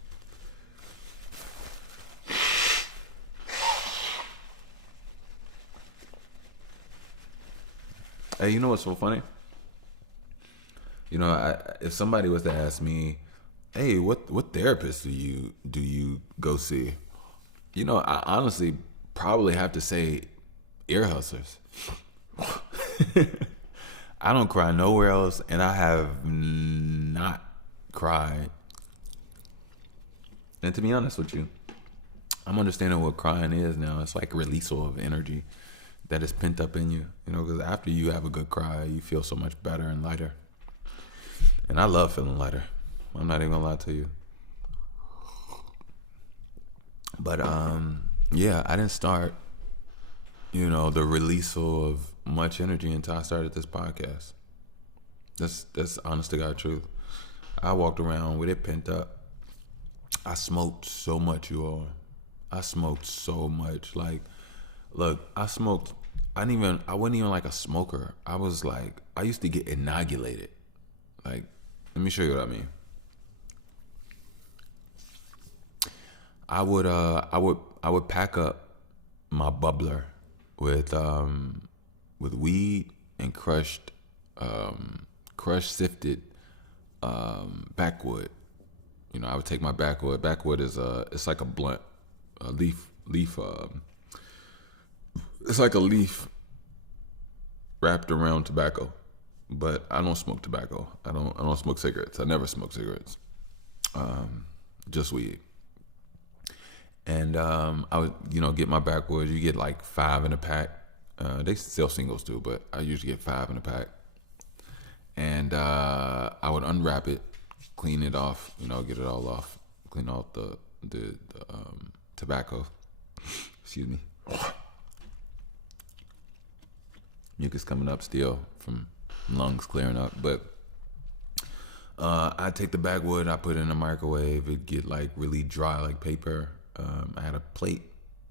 Hey, you know what's so funny? If somebody was to ask me, "Hey, what therapist do you go see?" I honestly probably have to say ear hustlers. I don't cry nowhere else, and I have not cried. And to be honest with you, I'm understanding what crying is now. It's like a release of energy that is pent up in you, because after you have a good cry, you feel so much better and lighter. And I love feeling lighter. I'm not even gonna lie to you. But yeah, I didn't start, the release of much energy until I started this podcast. That's honest to God truth. I walked around with it pent up. I smoked so much, you all. I smoked so much. Like, look, I smoked. I wasn't even like a smoker. I was like, I used to get inoculated. Like, let me show you what I mean. I would pack up my bubbler with weed and crushed sifted backwood. I would take my backwood. Backwood is it's like a blunt, a leaf. It's like a leaf wrapped around tobacco, but I don't smoke tobacco. I don't smoke cigarettes. I never smoke cigarettes. Just weed. And I would, get my backwoods. You get like 5 in a pack. They sell singles too, but I usually get 5 in a pack. And I would unwrap it, clean it off, get it all off, clean off the tobacco. Excuse me. Mucus coming up still from lungs clearing up, but I take the backwood, I put it in the microwave. It get like really dry, like paper. I had a plate.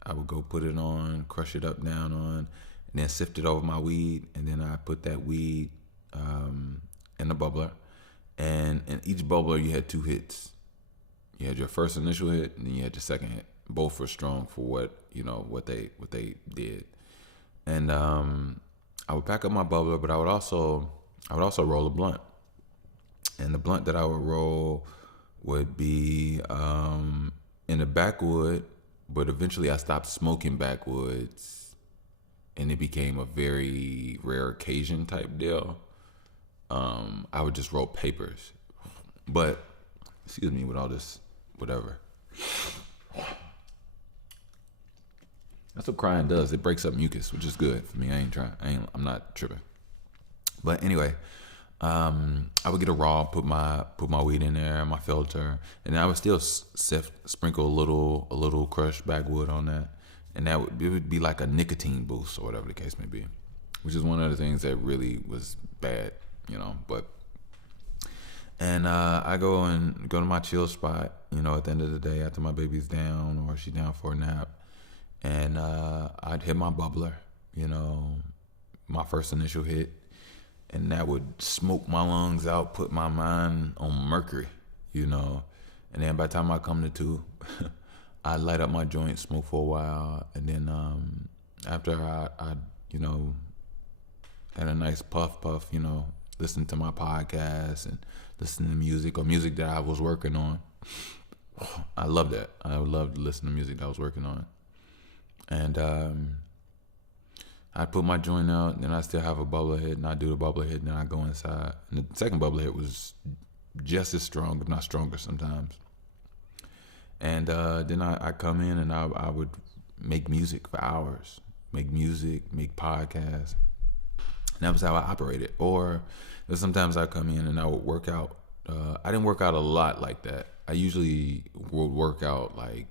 I would go put it on, crush it up, down on, and then sift it over my weed. And then I put that weed in the bubbler. And in each bubbler, you had 2 hits. You had your first initial hit, and then you had your second hit. Both were strong for what they did. And I would pack up my bubbler, but I would also roll a blunt. And the blunt that I would roll would be in the backwood, but eventually I stopped smoking backwoods, and it became a very rare occasion type deal. I would just roll papers, but excuse me, with all this whatever. That's what crying does. It breaks up mucus, which is good for me. I'm not tripping. But anyway, I would get a raw, put my weed in there, my filter, and I would still sprinkle a little crushed backwood on that, and it would be like a nicotine boost or whatever the case may be. which is one of the things that really was bad, but. And I go to my chill spot, at the end of the day after my baby's down or she's down for a nap. And I'd hit my bubbler, my first initial hit. And that would smoke my lungs out, put my mind on mercury, And then by the time I come to, I'd light up my joint, smoke for a while. And then after I had a nice puff, listen to my podcast and listen to music or music that I was working on. I love that. I would love to listen to music that I was working on. And I put my joint out, and then I still have a bubbler hit, and I do the bubbler hit, and then I go inside. And the second bubbler hit was just as strong, if not stronger sometimes. And then I come in, and I would make music for hours. Make music, make podcasts. And that was how I operated. Or sometimes I come in and I would work out. I didn't work out a lot like that. I usually would work out like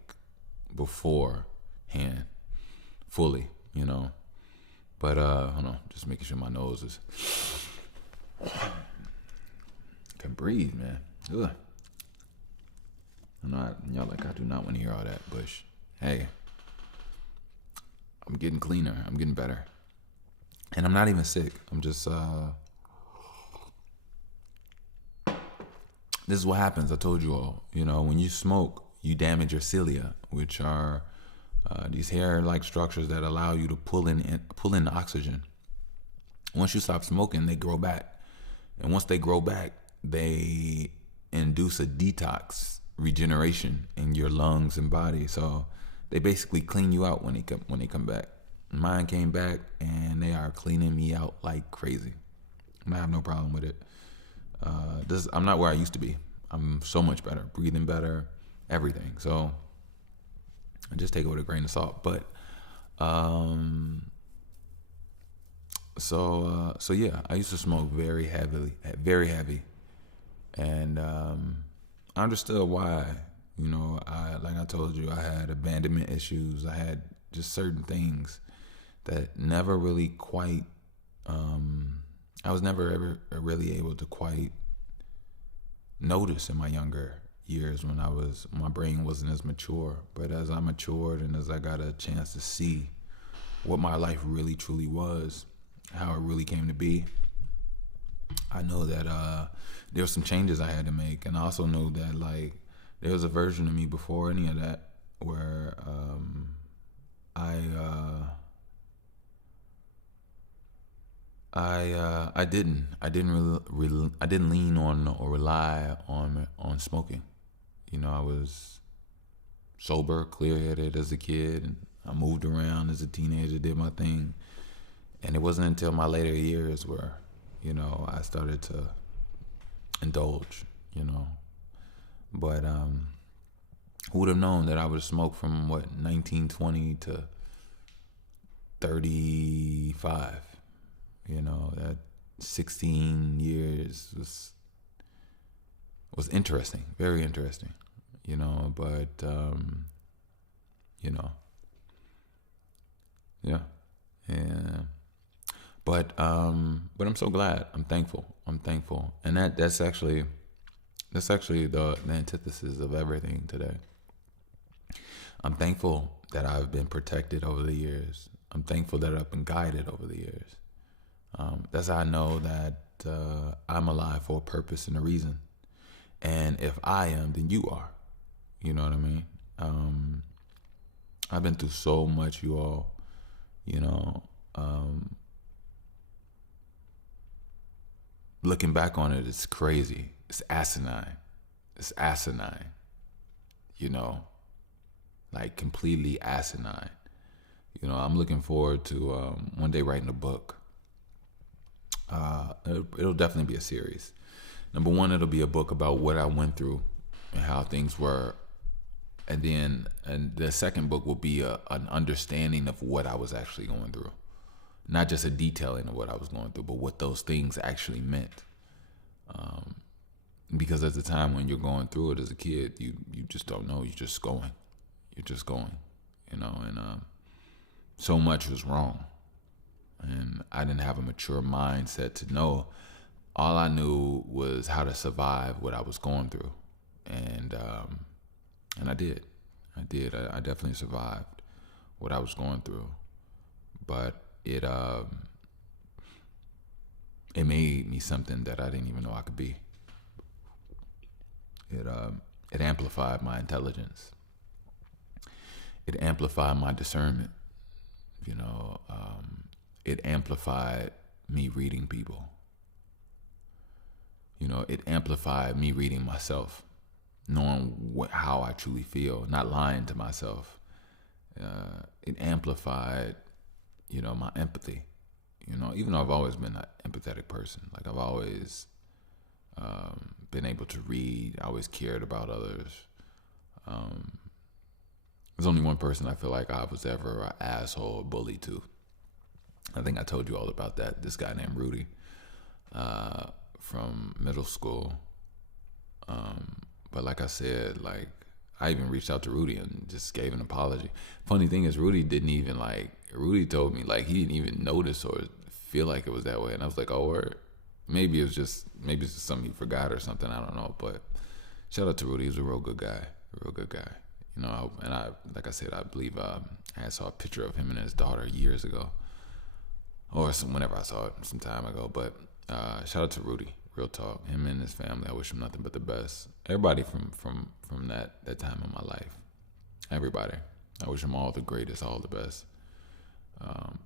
beforehand, fully, But hold on, just making sure my nose is. Can breathe, man. Ugh. Y'all I do not want to hear all that, but hey, I'm getting cleaner. I'm getting better. And I'm not even sick. I'm just, this is what happens. I told you all, when you smoke, you damage your cilia, which are these hair-like structures that allow you to pull in the oxygen. Once you stop smoking, they grow back. And once they grow back, they induce a detox regeneration in your lungs and body. So they basically clean you out when they come back. Mine came back, and they are cleaning me out like crazy. I have no problem with it. I'm not where I used to be. I'm so much better, breathing better, everything. So I just take it with a grain of salt. But so yeah, I used to smoke very heavy, and I understood why. Like I told you, I had abandonment issues. I had just certain things that never really quite, I was never ever really able to quite notice in my younger years when my brain wasn't as mature. But as I matured and as I got a chance to see what my life really truly was, how it really came to be, I know that there were some changes I had to make. And I also know that like there was a version of me before any of that where I didn't lean on or rely on smoking. I was sober, clear-headed as a kid, and I moved around as a teenager, did my thing. And it wasn't until my later years where, I started to indulge, But who would have known that I would smoke from 1920 to 35? That 16 years was interesting, very interesting, but, yeah. But I'm so glad. I'm thankful. And that's actually the antithesis of everything today. I'm thankful that I've been protected over the years. I'm thankful that I've been guided over the years. That's how I know that I'm alive for a purpose and a reason. And if I am, then you are. You know what I mean? I've been through so much, you all. Looking back on it, it's crazy. It's asinine. Like completely asinine. I'm looking forward to one day writing a book. It'll definitely be a series. Number one, it'll be a book about what I went through and how things were. And the second book will be an understanding of what I was actually going through. Not just a detailing of what I was going through, but what those things actually meant. Because at the time when you're going through it as a kid, you just don't know. You're just going, and so much was wrong. and I didn't have a mature mindset to know. All I knew was how to survive what I was going through, and I did. I definitely survived what I was going through, but it made me something that I didn't even know I could be. It amplified my intelligence. It amplified my discernment. You know, it amplified me reading people. You know, it amplified me reading myself, knowing how I truly feel, not lying to myself. It amplified, you know, my empathy. You know, even though I've always been an empathetic person, like I've always been able to read, I always cared about others. There's only one person I feel like I was ever an asshole or bully to. I think I told you all about that. This guy named Rudy from middle school. But like I said, like I even reached out to Rudy and just gave an apology. Funny thing is, Rudy told me like he didn't even notice or feel like it was that way. And I was like, oh, word. Maybe it's just something he forgot or something. I don't know. But shout out to Rudy. He's a real good guy. You know, like I said, I believe I saw a picture of him and his daughter years ago, or whenever I saw it some time ago. But shout out to Rudy, real talk. Him and his family, I wish him nothing but the best. Everybody from that time in my life, everybody, I wish them all the greatest, all the best,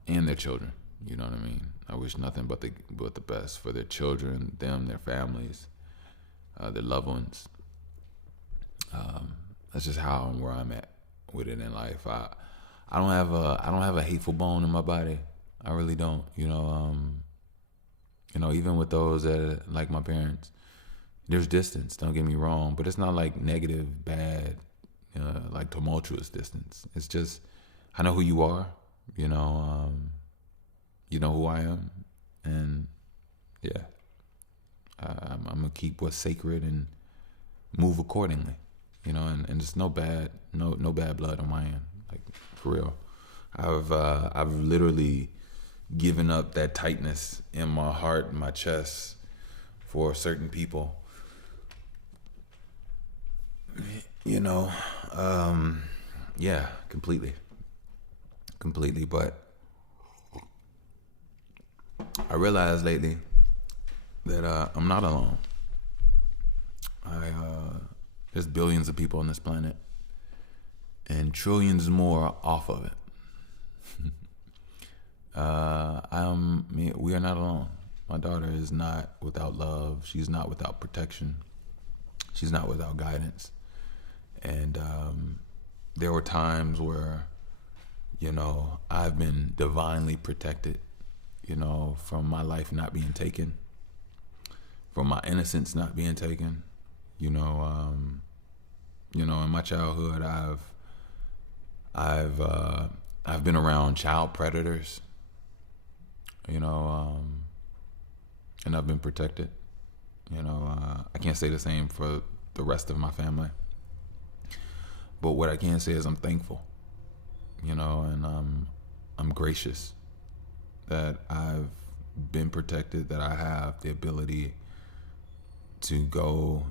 and their children. You know what I mean? I wish nothing but the best for their children, them, their families, their loved ones. That's just how and where I'm at with it in life. I don't have a hateful bone in my body. I really don't. You know, even with those that like my parents, there's distance. Don't get me wrong, but it's not like negative, bad, like tumultuous distance. It's just I know who you are. You know who I am, and yeah, I'm gonna keep what's sacred and move accordingly. You know, and there's no bad blood on my end, like for real. I've literally given up that tightness in my heart and my chest for certain people. You know, yeah, completely. But I realized lately that I'm not alone. There's billions of people on this planet and trillions more off of it. We are not alone. My daughter is not without love. She's not without protection. She's not without guidance. And there were times where, you know, I've been divinely protected, you know, from my life not being taken, from my innocence not being taken. You know, in my childhood, I've been around child predators. You know, and I've been protected. You know, I can't say the same for the rest of my family. But what I can say is I'm thankful. You know, and I'm gracious that I've been protected, that I have the ability to go,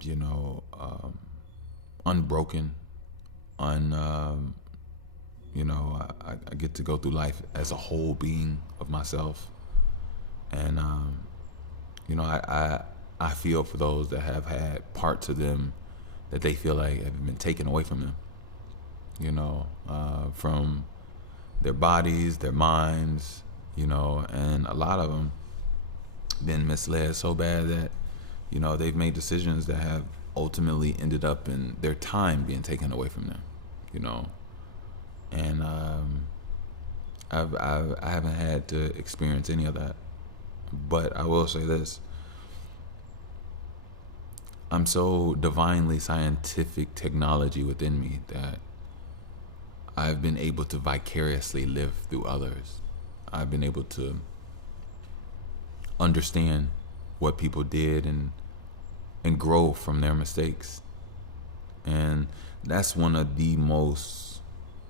you know, unbroken, you know, I get to go through life as a whole being of myself. And, you know, I feel for those that have had parts of them that they feel like have been taken away from them, you know, from their bodies, their minds, you know, and a lot of them been misled so bad that, you know, they've made decisions that have ultimately ended up in their time being taken away from them, you know. And I haven't had to experience any of that. But I will say this. I'm so divinely scientific technology within me that I've been able to vicariously live through others. I've been able to understand what people did and grow from their mistakes. And that's one of the most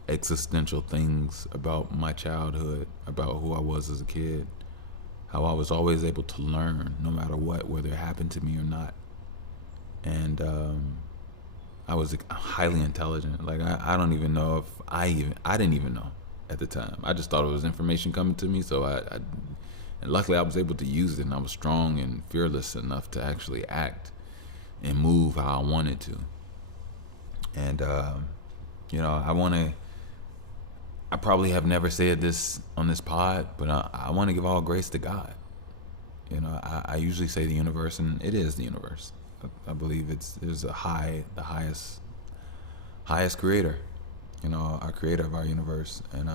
existential things about my childhood, about who I was as a kid, how I was always able to learn no matter what, whether it happened to me or not. And I was highly intelligent. Like I don't even know if I didn't even know at the time. I just thought it was information coming to me. So and luckily I was able to use it, and I was strong and fearless enough to actually act and move how I wanted to. And I probably have never said this on this pod, but I want to give all grace to God. I usually say the universe, and it is the universe. I believe there's the highest creator, our creator of our universe. And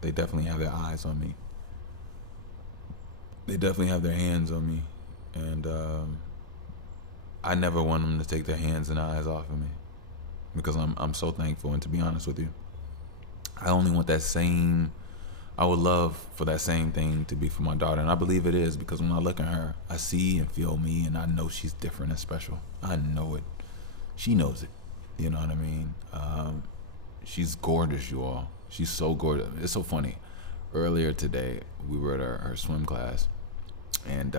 they definitely have their eyes on me. They definitely have their hands on me. And I never want them to take their hands and eyes off of me, because I'm so thankful. And to be honest with you, I only want that same. I would love for that same thing to be for my daughter, and I believe it is, because when I look at her, I see and feel me, and I know she's different and special. I know it. She knows it. You know what I mean? She's gorgeous, you all. She's so gorgeous. It's so funny. Earlier today, we were at her swim class, and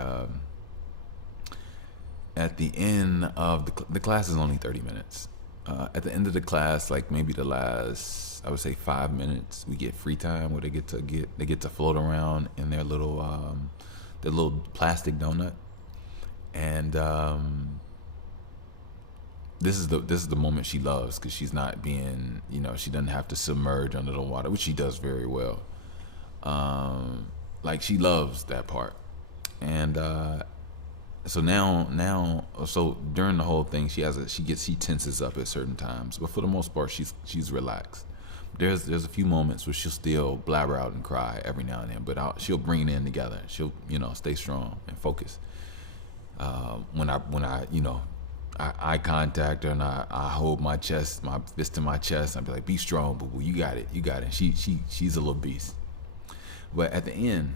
at the end of the class is only 30 minutes. At the end of the class, like maybe the last, I would say 5 minutes, we get free time where they get to float around in their little plastic donut. And this is the moment she loves, because she's not being, she doesn't have to submerge under the water, which she does very well. Like, she loves that part. And so so during the whole thing, she tenses up at certain times, but for the most part, she's relaxed. There's a few moments where she'll still blabber out and cry every now and then, but she'll bring it in together. She'll stay strong and focus. When I eye contact her, and I hold my chest, my fist to my chest, I'd be like, "Be strong, boo boo. You got it. And she's a little beast. But at the end,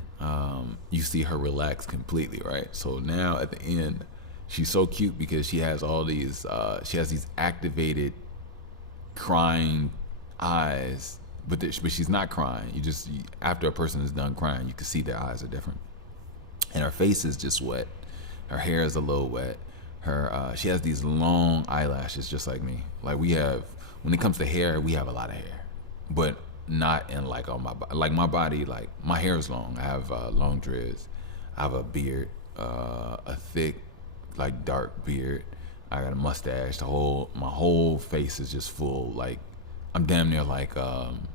you see her relax completely, right? So now at the end, she's so cute because she has all these, activated crying eyes, but she's not crying. After a person is done crying, you can see their eyes are different. And her face is just wet. Her hair is a little wet. She has these long eyelashes just like me. Like, when it comes to hair, we have a lot of hair, but not in like on my body. Like, my body, like, my hair is long. I have long dreads. I have a beard, a thick, like, dark beard. I got a mustache. My whole face is just full. Like, I'm damn near like I'm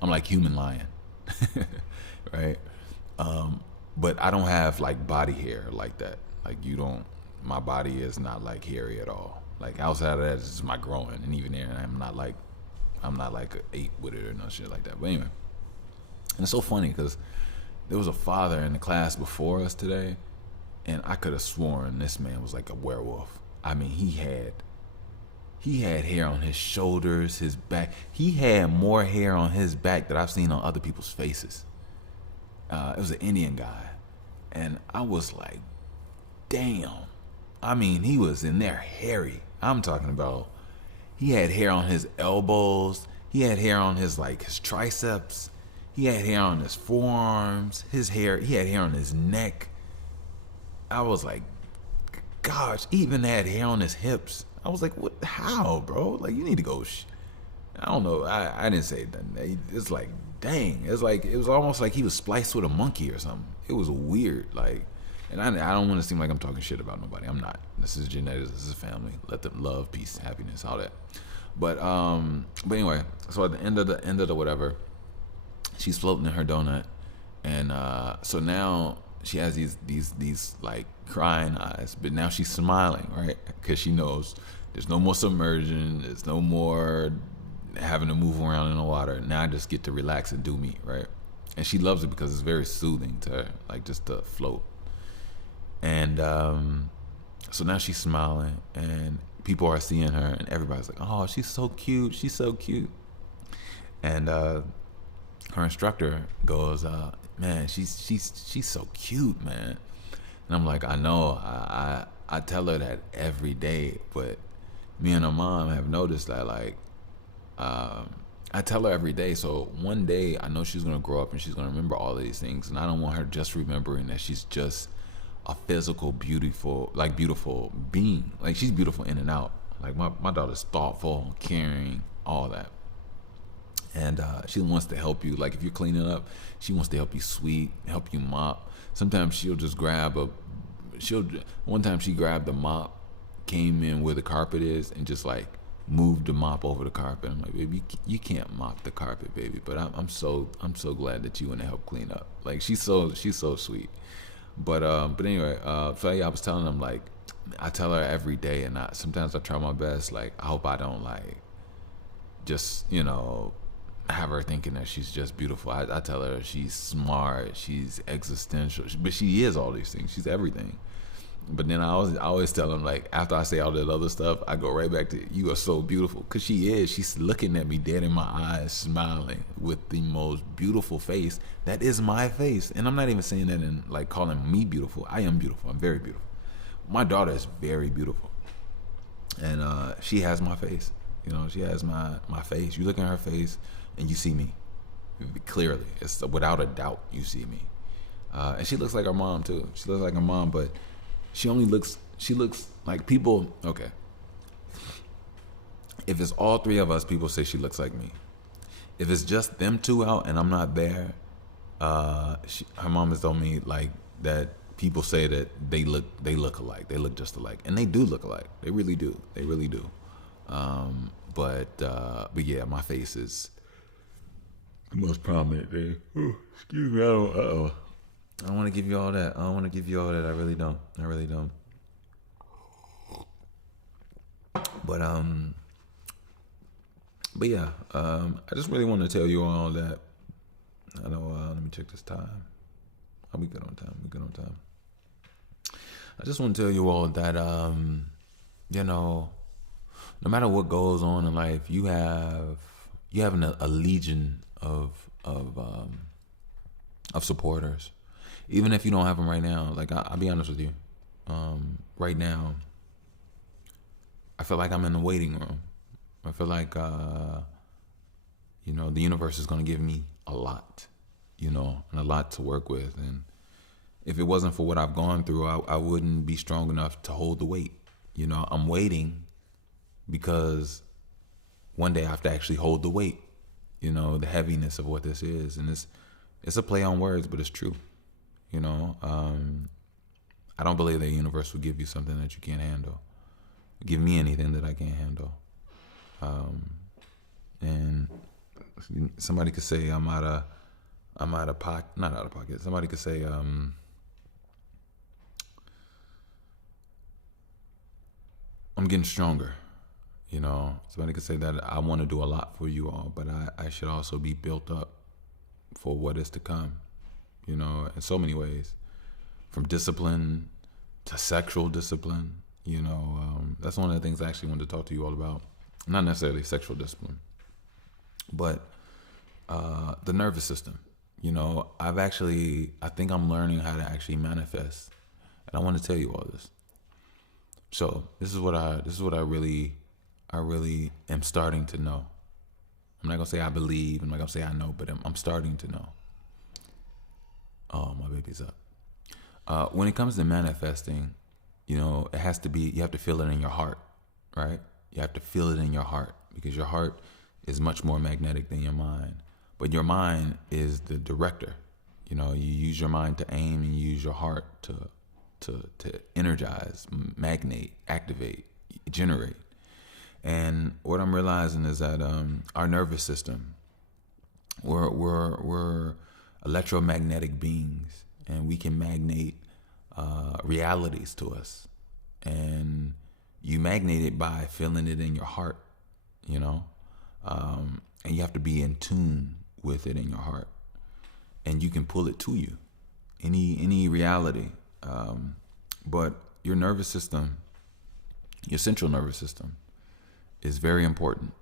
like human lion, right? But I don't have like body hair like that. Like, my body is not like hairy at all. Like, outside of that, it's just my groin, and even there, I'm not like an 8 with it or no shit like that. But anyway, and it's so funny because there was a father in the class before us today, and I could have sworn this man was like a werewolf. I mean, he had hair on his shoulders, his back. He had more hair on his back that I've seen on other people's faces. It was an Indian guy, and I was like, damn. I mean, he was in there hairy. I'm talking about, he had hair on his elbows. He had hair on his triceps. He had hair on his forearms. He had hair on his neck. I was like, gosh, he even had hair on his hips. I was like, what? How, bro? Like, you need to go. I don't know. I didn't say that. It's like, dang. It was almost like he was spliced with a monkey or something. It was weird. Like, and I don't want to seem like I'm talking shit about nobody. I'm not. This is genetics. This is family. Let them love, peace, happiness, all that. But anyway, so at the end of the whatever, she's floating in her donut, and so now she has these like crying eyes, but now she's smiling, right? Because she knows there's no more submersion, there's no more having to move around in the water. Now I just get to relax and do me, right? And she loves it because it's very soothing to her, like, just to float. And so now she's smiling, and people are seeing her, and everybody's like, "Oh, she's so cute. She's so cute." And her instructor goes, "Man, she's so cute, man." And I'm like, "I know. I tell her that every day, but me and her mom have noticed that, like, I tell her every day. So one day I know she's gonna grow up and she's gonna remember all of these things, and I don't want her just remembering that she's just a physical, beautiful being. Like, she's beautiful in and out. Like, my daughter's thoughtful, caring, all that. And she wants to help you. Like, if you're cleaning up, she wants to help you sweep, help you mop. Sometimes she'll just one time she grabbed the mop, came in where the carpet is, and just like moved the mop over the carpet. I'm like, baby, you can't mop the carpet, baby. But I'm so glad that you want to help clean up. Like, she's so sweet. But anyway, so yeah, I was telling them, like, I tell her every day, and sometimes I try my best. Like, I hope I don't, like, just, have her thinking that she's just beautiful. I tell her she's smart, she's existential, but she is all these things. She's everything. But then I always tell them, like, after I say all that other stuff, I go right back to, you are so beautiful. Because she is. She's looking at me dead in my eyes, smiling with the most beautiful face. That is my face. And I'm not even saying that in, like, calling me beautiful. I am beautiful. I'm very beautiful. My daughter is very beautiful. And she has my face. She has my face. You look at her face and you see me. Clearly. It's without a doubt you see me. And she looks like her mom, too. She looks like her mom, but she looks like people. Okay. If it's all three of us, people say she looks like me. If it's just them two out and I'm not there, her mom has told me, like, that people say that they look alike. They look just alike, and they do look alike. They really do. They really do. But yeah, my face is the most prominent thing. Excuse me. I don't want to give you all that. I really don't. But yeah, I just really want to tell you all that. I know. Let me check this time. I'll be good on time. I just want to tell you all that, no matter what goes on in life, you have a legion of supporters. Even if you don't have them right now, like, I'll be honest with you. Right now, I feel like I'm in the waiting room. I feel like, the universe is going to give me a lot, and a lot to work with. And if it wasn't for what I've gone through, I wouldn't be strong enough to hold the weight. I'm waiting because one day I have to actually hold the weight, the heaviness of what this is. And it's a play on words, but it's true. I don't believe the universe will give you something that you can't handle. Give me anything that I can't handle. And somebody could say I'm out of pocket, not out of pocket. Somebody could say, I'm getting stronger. Somebody could say that I want to do a lot for you all, but I should also be built up for what is to come, in so many ways, from discipline to sexual discipline. That's one of the things I actually wanted to talk to you all about. Not necessarily sexual discipline, but the nervous system. I think I'm learning how to actually manifest, and I want to tell you all this. So this is what I really am starting to know. I'm not gonna say I believe. I'm not gonna say I know, but I'm starting to know. Oh, my baby's up. When it comes to manifesting, it has to be. You have to feel it in your heart, right? You have to feel it in your heart, because your heart is much more magnetic than your mind. But your mind is the director. You use your mind to aim, and you use your heart to energize, magnate, activate, generate. And what I'm realizing is that our nervous system, we're electromagnetic beings, and we can magnate realities to us. And you magnate it by feeling it in your heart, and you have to be in tune with it in your heart, and you can pull it to you, any reality. But your nervous system, your central nervous system, is very important.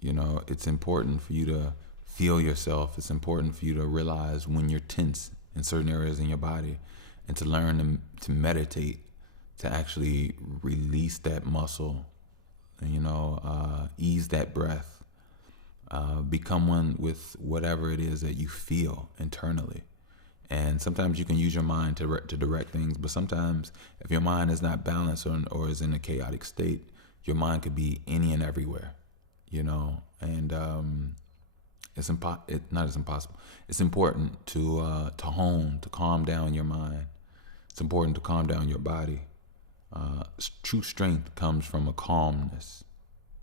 It's important for you to feel yourself. It's important for you to realize when you're tense in certain areas in your body, and to learn to meditate, to actually release that muscle, ease that breath, become one with whatever it is that you feel internally. And sometimes you can use your mind to direct things, but sometimes if your mind is not balanced or is in a chaotic state, your mind could be any and everywhere, and not as impossible. It's important to calm down your mind. It's important to calm down your body. True strength comes from a calmness.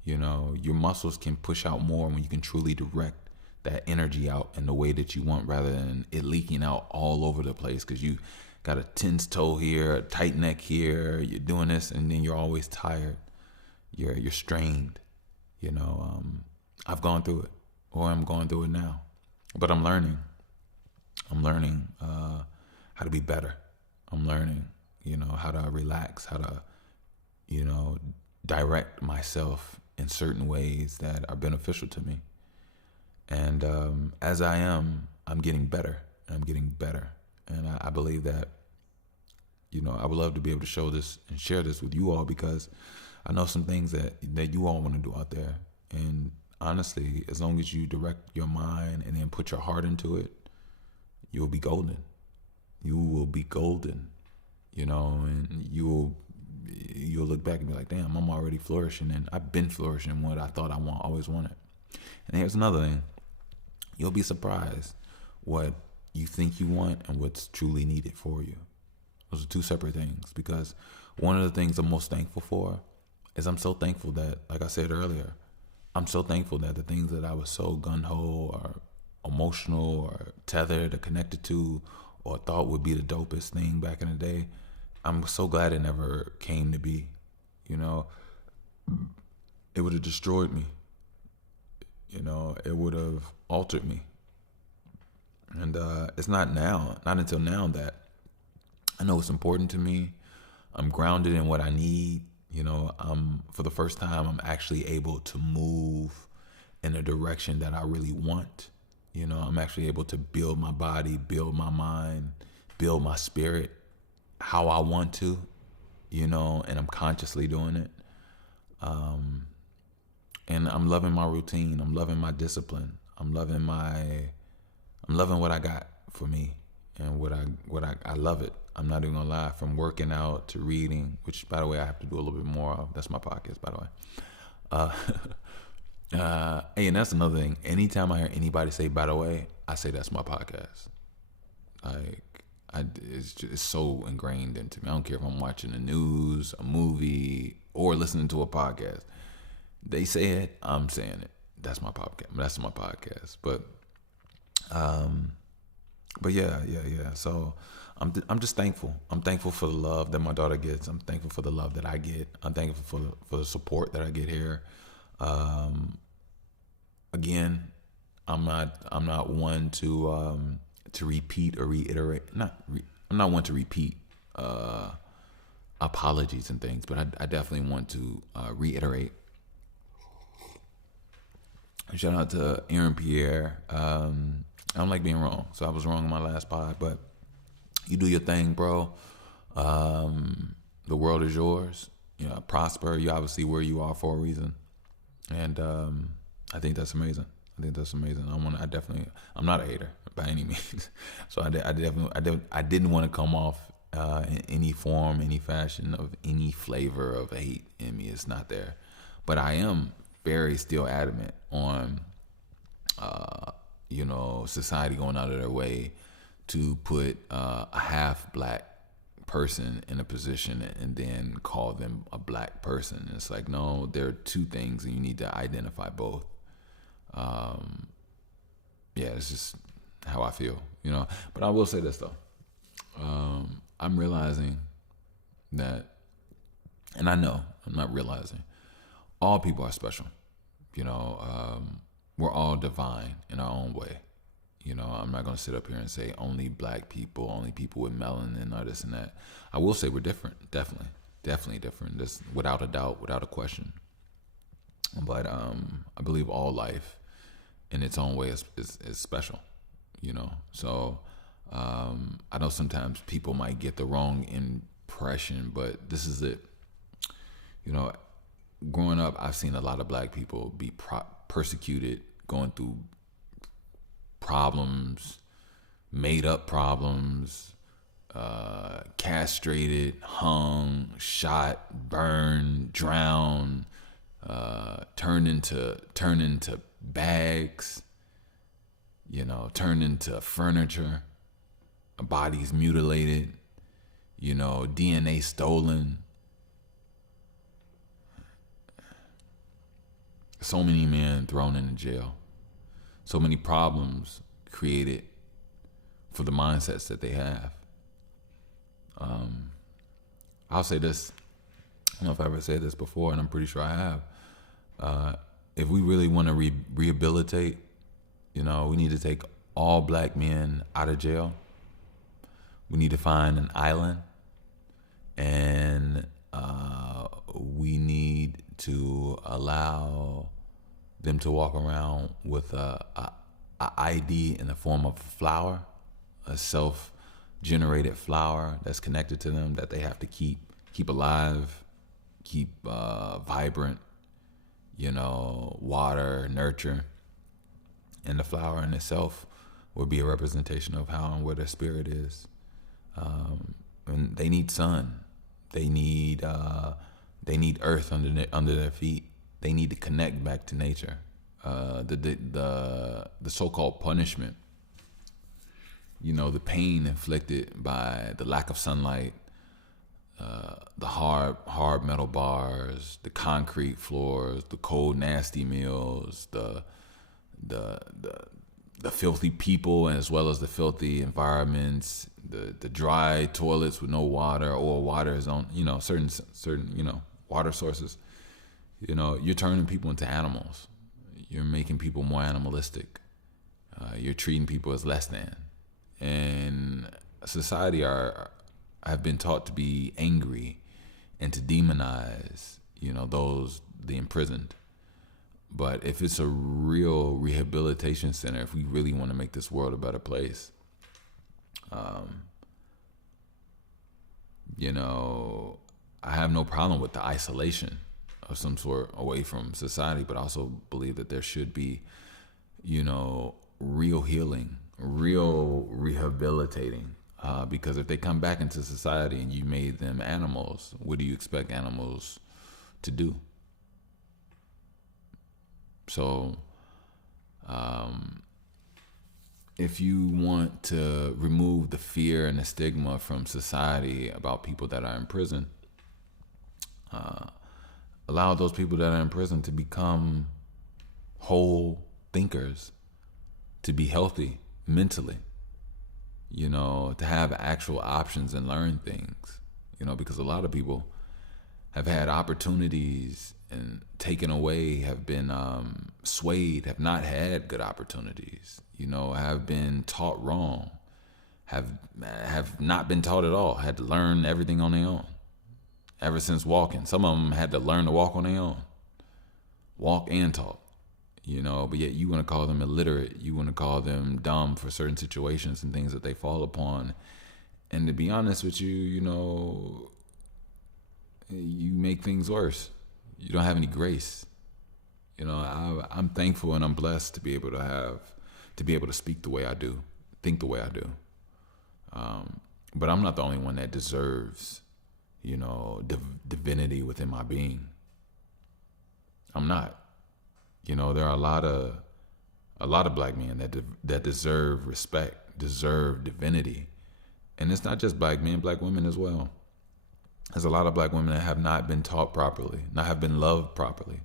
Your muscles can push out more when you can truly direct that energy out in the way that you want, rather than it leaking out all over the place because you got a tense toe here, a tight neck here, you're doing this, and then you're always tired. You're strained. I've gone through it, or I'm going through it now, but I'm learning. How to be better. I'm learning, how to relax, how to, direct myself in certain ways that are beneficial to me. And as I'm getting better. I'm getting better. And I believe that, I would love to be able to show this and share this with you all, because I know some things that you all want to do out there. And honestly, as long as you direct your mind and then put your heart into it, you'll be golden. You will be golden, and you'll look back and be like, damn, I'm already flourishing, and I've been flourishing what I thought always wanted. And here's another thing. You'll be surprised what you think you want and what's truly needed for you. Those are two separate things, because one of the things I'm most thankful for is I'm so thankful that, like I said earlier, I'm so thankful that the things that I was so gung-ho or emotional or tethered or connected to or thought would be the dopest thing back in the day, I'm so glad it never came to be. It would have destroyed me. It would have altered me. And it's not until now that I know it's important to me. I'm grounded in what I need. For the first time, I'm actually able to move in a direction that I really want. I'm actually able to build my body, build my mind, build my spirit how I want to, and I'm consciously doing it. And I'm loving my routine. I'm loving my discipline. I'm loving what I got for me, and I love it. I'm not even gonna lie. From working out to reading, which, by the way, I have to do a little bit more of. That's my podcast, by the way. Hey, and that's another thing. Anytime I hear anybody say, by the way, I say that's my podcast. It's so ingrained into me. I don't care if I'm watching the news, a movie, or listening to a podcast. They say it, I'm saying it. That's my podcast. That's my podcast. But yeah. So I'm just thankful. I'm thankful for the love that my daughter gets. I'm thankful for the love that I get. I'm thankful for the support that I get here. Again, I'm not one to repeat or reiterate. I'm not one to repeat apologies and things, but I definitely want to reiterate. Shout out to Aaron Pierre. I don't like being wrong, so I was wrong in my last pod, but you do your thing, bro. The world is yours. Prosper. You obviously where you are for a reason, and I think that's amazing. I'm not a hater by any means, so I didn't want to come off in any form, any fashion of any flavor of hate in me. It's not there, but I am very still adamant on society going out of their way to put a half black person in a position and then call them a black person. It's like, no, there are two things and you need to identify both. It's just how I feel, but I will say this though. I'm realizing that, and I know I'm not realizing, all people are special. We're all divine in our own way. I'm not going to sit up here and say only black people, only people with melanin, or this and that. I will say we're different. Definitely different. Just without a doubt, without a question. But I believe all life in its own way is special, So I know sometimes people might get the wrong impression, but this is it. growing up, I've seen a lot of black people be persecuted, going through problems, made up problems, castrated, hung, shot, burned, drowned, turned into bags, turned into furniture, bodies mutilated, DNA stolen. So many men thrown into jail. So many problems created for the mindsets that they have. I'll say this. I don't know if I ever said this before, and I'm pretty sure I have. If we really want to rehabilitate, we need to take all black men out of jail. We need to find an island, and we need to allow them to walk around with a ID in the form of a flower, a self-generated flower that's connected to them, that they have to keep alive, keep vibrant, water, nurture. And the flower in itself will be a representation of how and where their spirit is. And they need sun. They need earth under their feet. They need to connect back to nature. The so-called punishment, the pain inflicted by the lack of sunlight, the hard metal bars, the concrete floors, the cold nasty meals, the filthy people, as well as the filthy environments, the dry toilets with no water, or water is on certain water sources. You're turning people into animals. You're making people more animalistic. You're treating people as less than. And society have been taught to be angry and to demonize, the imprisoned. But if it's a real rehabilitation center, if we really want to make this world a better place, I have no problem with the isolation of some sort away from society, but I also believe that there should be, real healing, real rehabilitating. Because if they come back into society and you made them animals, what do you expect animals to do? So, if you want to remove the fear and the stigma from society about people that are in prison, allow those people that are in prison to become whole thinkers, to be healthy mentally, to have actual options and learn things, because a lot of people have had opportunities and taken away, have been swayed, have not had good opportunities, have been taught wrong, have not been taught at all, had to learn everything on their own. Ever since walking, some of them had to learn to walk on their own, walk and talk, but yet you want to call them illiterate, you want to call them dumb for certain situations and things that they fall upon. And to be honest with you, you make things worse. You don't have any grace. I'm thankful and I'm blessed to be able to speak the way I do, think the way I do. But I'm not the only one that deserves, divinity within my being. I'm not. There are a lot of black men that deserve respect, deserve divinity. And it's not just black men, black women as well. There's a lot of black women that have not been taught properly, not have been loved properly,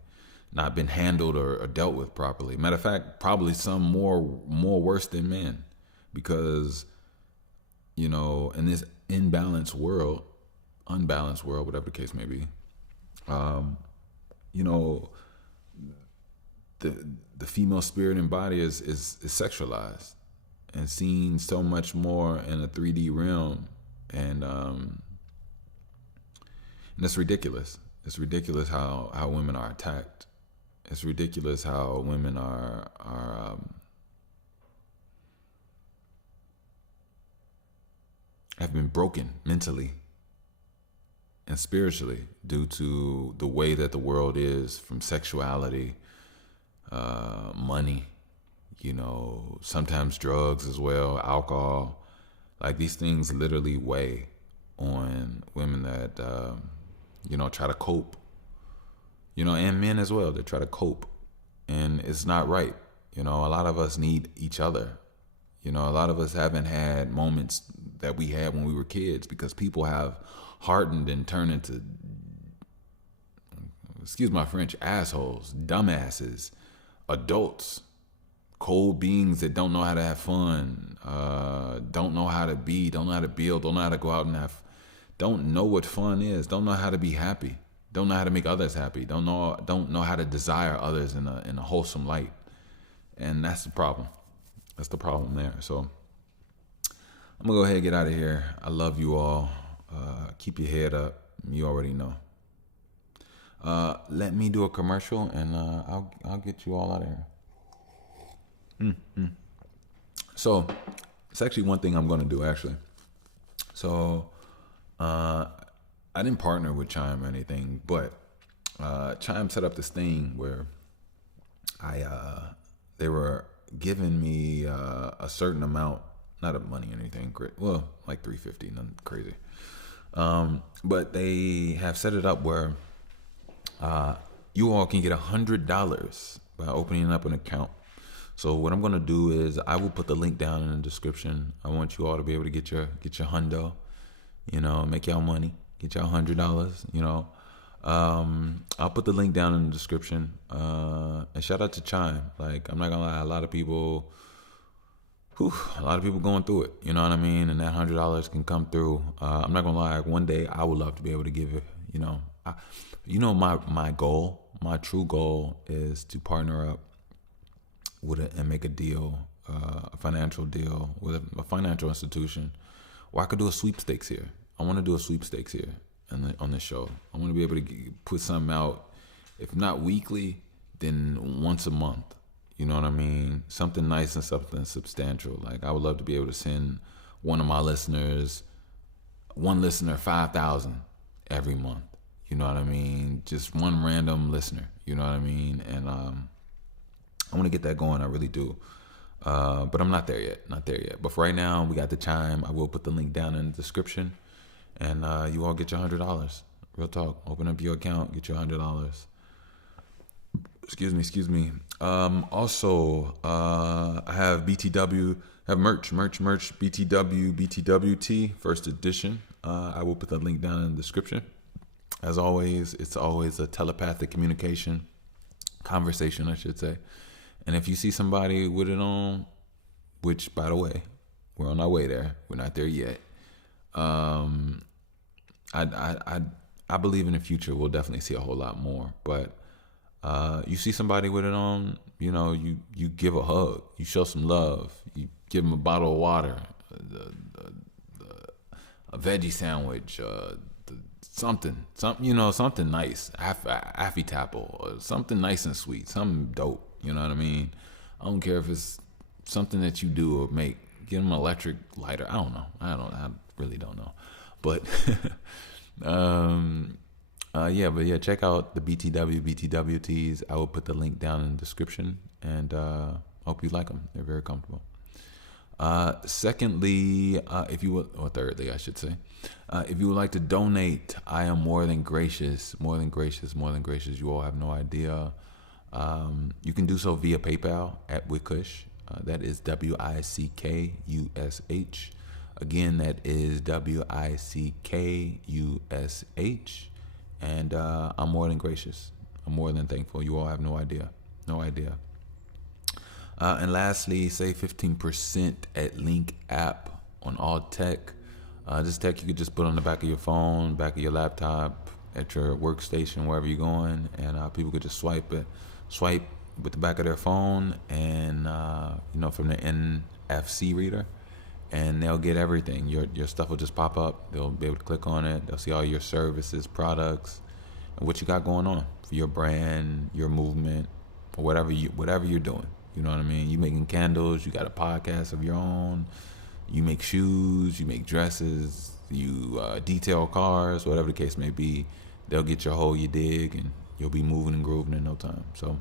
not been handled or dealt with properly. Matter of fact, probably some more worse than men, because, in this unbalanced world, whatever the case may be, the female spirit and body is sexualized and seen so much more in a 3D realm, and it's ridiculous. It's ridiculous how women are attacked. It's ridiculous how women are have been broken mentally and spiritually due to the way that the world is, from sexuality, money, sometimes drugs as well, alcohol. Like, these things literally weigh on women that, try to cope, and men as well that try to cope. And it's not right. A lot of us need each other. A lot of us haven't had moments that we had when we were kids because people have hardened and turned into, excuse my French, assholes, dumbasses, adults, cold beings that don't know how to have fun, don't know how to be, don't know how to build, don't know how to go out and don't know what fun is, don't know how to be happy, don't know how to make others happy, don't know how to desire others in a wholesome light. And that's the problem. That's the problem there. So I'm gonna go ahead and get out of here. I love you all. Keep your head up. You already know. Let me do a commercial, and I'll get you all out of here. So it's actually one thing I'm gonna do actually. So I didn't partner with Chime or anything, but Chime set up this thing where they were giving me a certain amount, not of money or anything great, well, like $350, nothing crazy. But they have set it up where you all can get $100 by opening up an account. So what I'm gonna do is I will put the link down in the description. I want you all to be able to get your hundo, make y'all money, get y'all $100. I'll put the link down in the description. And shout out to Chime. Like, I'm not gonna lie, a lot of people going through it. You know what I mean? And that $100 can come through. I'm not gonna lie. One day I would love to be able to give it. My goal, my true goal, is to partner up and make a deal, a financial deal with a financial institution, where I could do a sweepstakes here. I want to do a sweepstakes here on this show. I want to be able to put something out, if not weekly, then once a month. You know what I mean? Something nice and something substantial. Like, I would love to be able to send one listener $5,000 every month. You know what I mean? Just one random listener. You know what I mean? And I want to get that going. I really do. But I'm not there yet. But for right now, we got the Chime. I will put the link down in the description. And you all get your $100. Real talk. Open up your account. Get your $100. Excuse me. Also, I have BTW, merch, BTW, BTWT, first edition. I will put the link down in the description. As always, it's always a telepathic conversation, I should say. And if you see somebody with it on, which, by the way, we're on our way there. We're not there yet. I believe in the future we'll definitely see a whole lot more. But you see somebody with it on, you give a hug, you show some love, you give them a bottle of water, a veggie sandwich, something nice, Affy Tapple, or something nice and sweet, something dope. You know what I mean? I don't care if it's something that you do or make. Get them an electric lighter. I don't know. I really don't know. But check out the BTWTs. I will put the link down in the description, and hope you like them. They're very comfortable. Thirdly, I should say, if you would like to donate, I am more than gracious. You all have no idea. You can do so via PayPal at Wickush. That is WICKUSH. Again, that is WICKUSH. And I'm more than gracious. I'm more than thankful. You all have no idea. And lastly, save 15% at Link app on all tech. This tech you could just put on the back of your phone, back of your laptop, at your workstation, wherever you're going, and people could just swipe with the back of their phone and from the NFC reader, and they'll get everything. Your stuff will just pop up. They'll be able to click on it. They'll see all your services, products, and what you got going on for your brand, your movement, or whatever you're doing. You know what I mean? You making candles, you got a podcast of your own, you make shoes, you make dresses, you detail cars, whatever the case may be. They'll get your hole, you dig, and you'll be moving and grooving in no time. So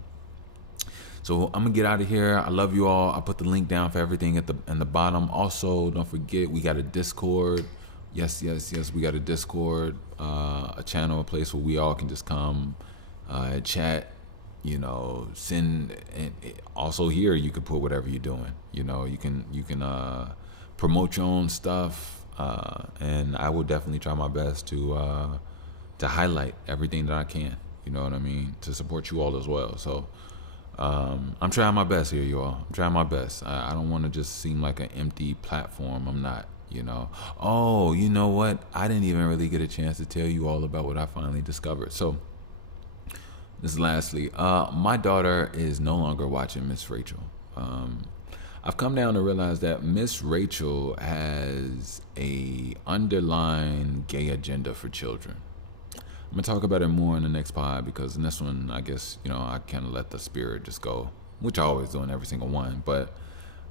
I'm gonna get out of here. I love you all. I put the link down for everything in the bottom. Also, don't forget we got a Discord. Yes. We got a Discord, a channel, a place where we all can just come, chat. Send. And also here you can put whatever you're doing. You can promote your own stuff, and I will definitely try my best to highlight everything that I can. You know what I mean? To support you all as well. So. I'm trying my best here, you all. I'm trying my best. I don't want to just seem like an empty platform. I'm not, Oh, you know what? I didn't even really get a chance to tell you all about what I finally discovered. So, this lastly, my daughter is no longer watching Miss Rachel. I've come down to realize that Miss Rachel has a underlying gay agenda for children. I'm gonna talk about it more in the next pod, because in this one, I guess, I kind of let the spirit just go, which I always do in every single one. But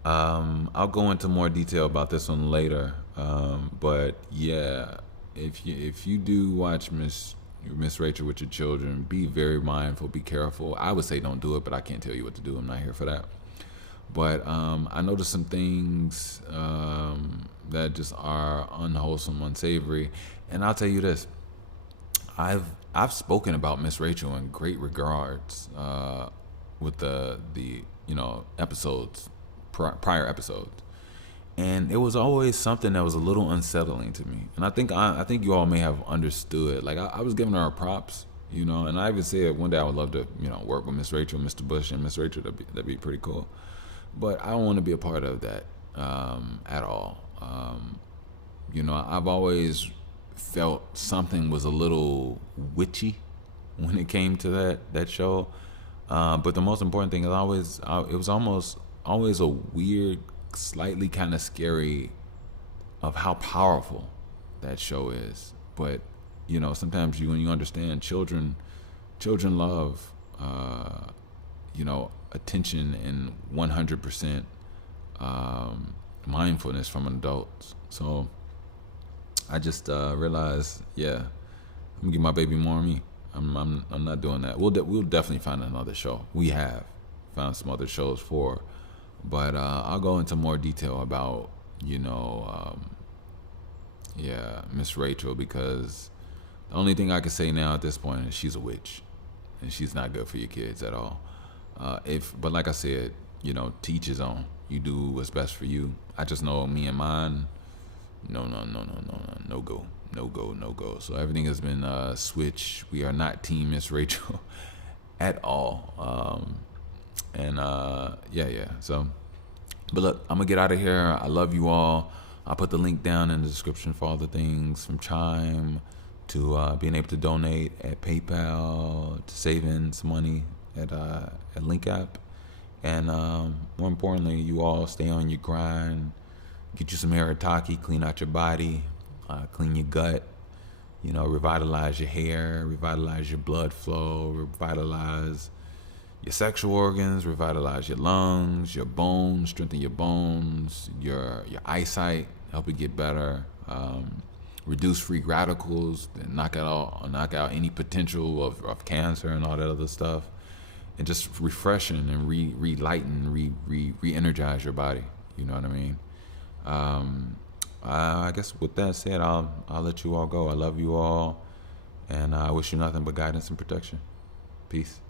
I'll go into more detail about this one later. But yeah, if you do watch Miss Rachel with your children, be very mindful, be careful. I would say don't do it, but I can't tell you what to do. I'm not here for that. But I noticed some things that just are unwholesome, unsavory, and I'll tell you this. I've spoken about Miss Rachel in great regards with the episodes, prior episodes, and it was always something that was a little unsettling to me. And I think you all may have understood. Like I was giving her props, and I even said one day I would love to work with Miss Rachel, Mr. Bush, and Miss Rachel. That'd be pretty cool. But I don't want to be a part of that at all. I've always felt something was a little witchy when it came to that show, but the most important thing is it was almost always a weird, slightly kind of scary of how powerful that show is. But sometimes when you understand children love attention and 100% mindfulness from adults. So I just realized, I'm gonna give my baby more of me. I'm not doing that. We'll definitely find another show. We have found some other shows for, but I'll go into more detail about Miss Rachel, because the only thing I can say now at this point is she's a witch, and she's not good for your kids at all. But like I said, teach his own. You do what's best for you. I just know me and mine. No go. So everything has been switched. We are not team Miss Rachel at all. So, but look, I'm gonna get out of here. I love you all. I'll put the link down in the description for all the things, from Chime to being able to donate at PayPal, to saving some money at Link App, and more importantly, you all stay on your grind. Get you some haritaki, clean out your body, clean your gut, revitalize your hair, revitalize your blood flow, revitalize your sexual organs, revitalize your lungs, your bones, strengthen your bones, your eyesight, help it get better, reduce free radicals, and knock out any potential of cancer and all that other stuff, and just refreshing and relighten, re-energize your body. You know what I mean? I guess with that said, I'll let you all go. I love you all, and I wish you nothing but guidance and protection. Peace.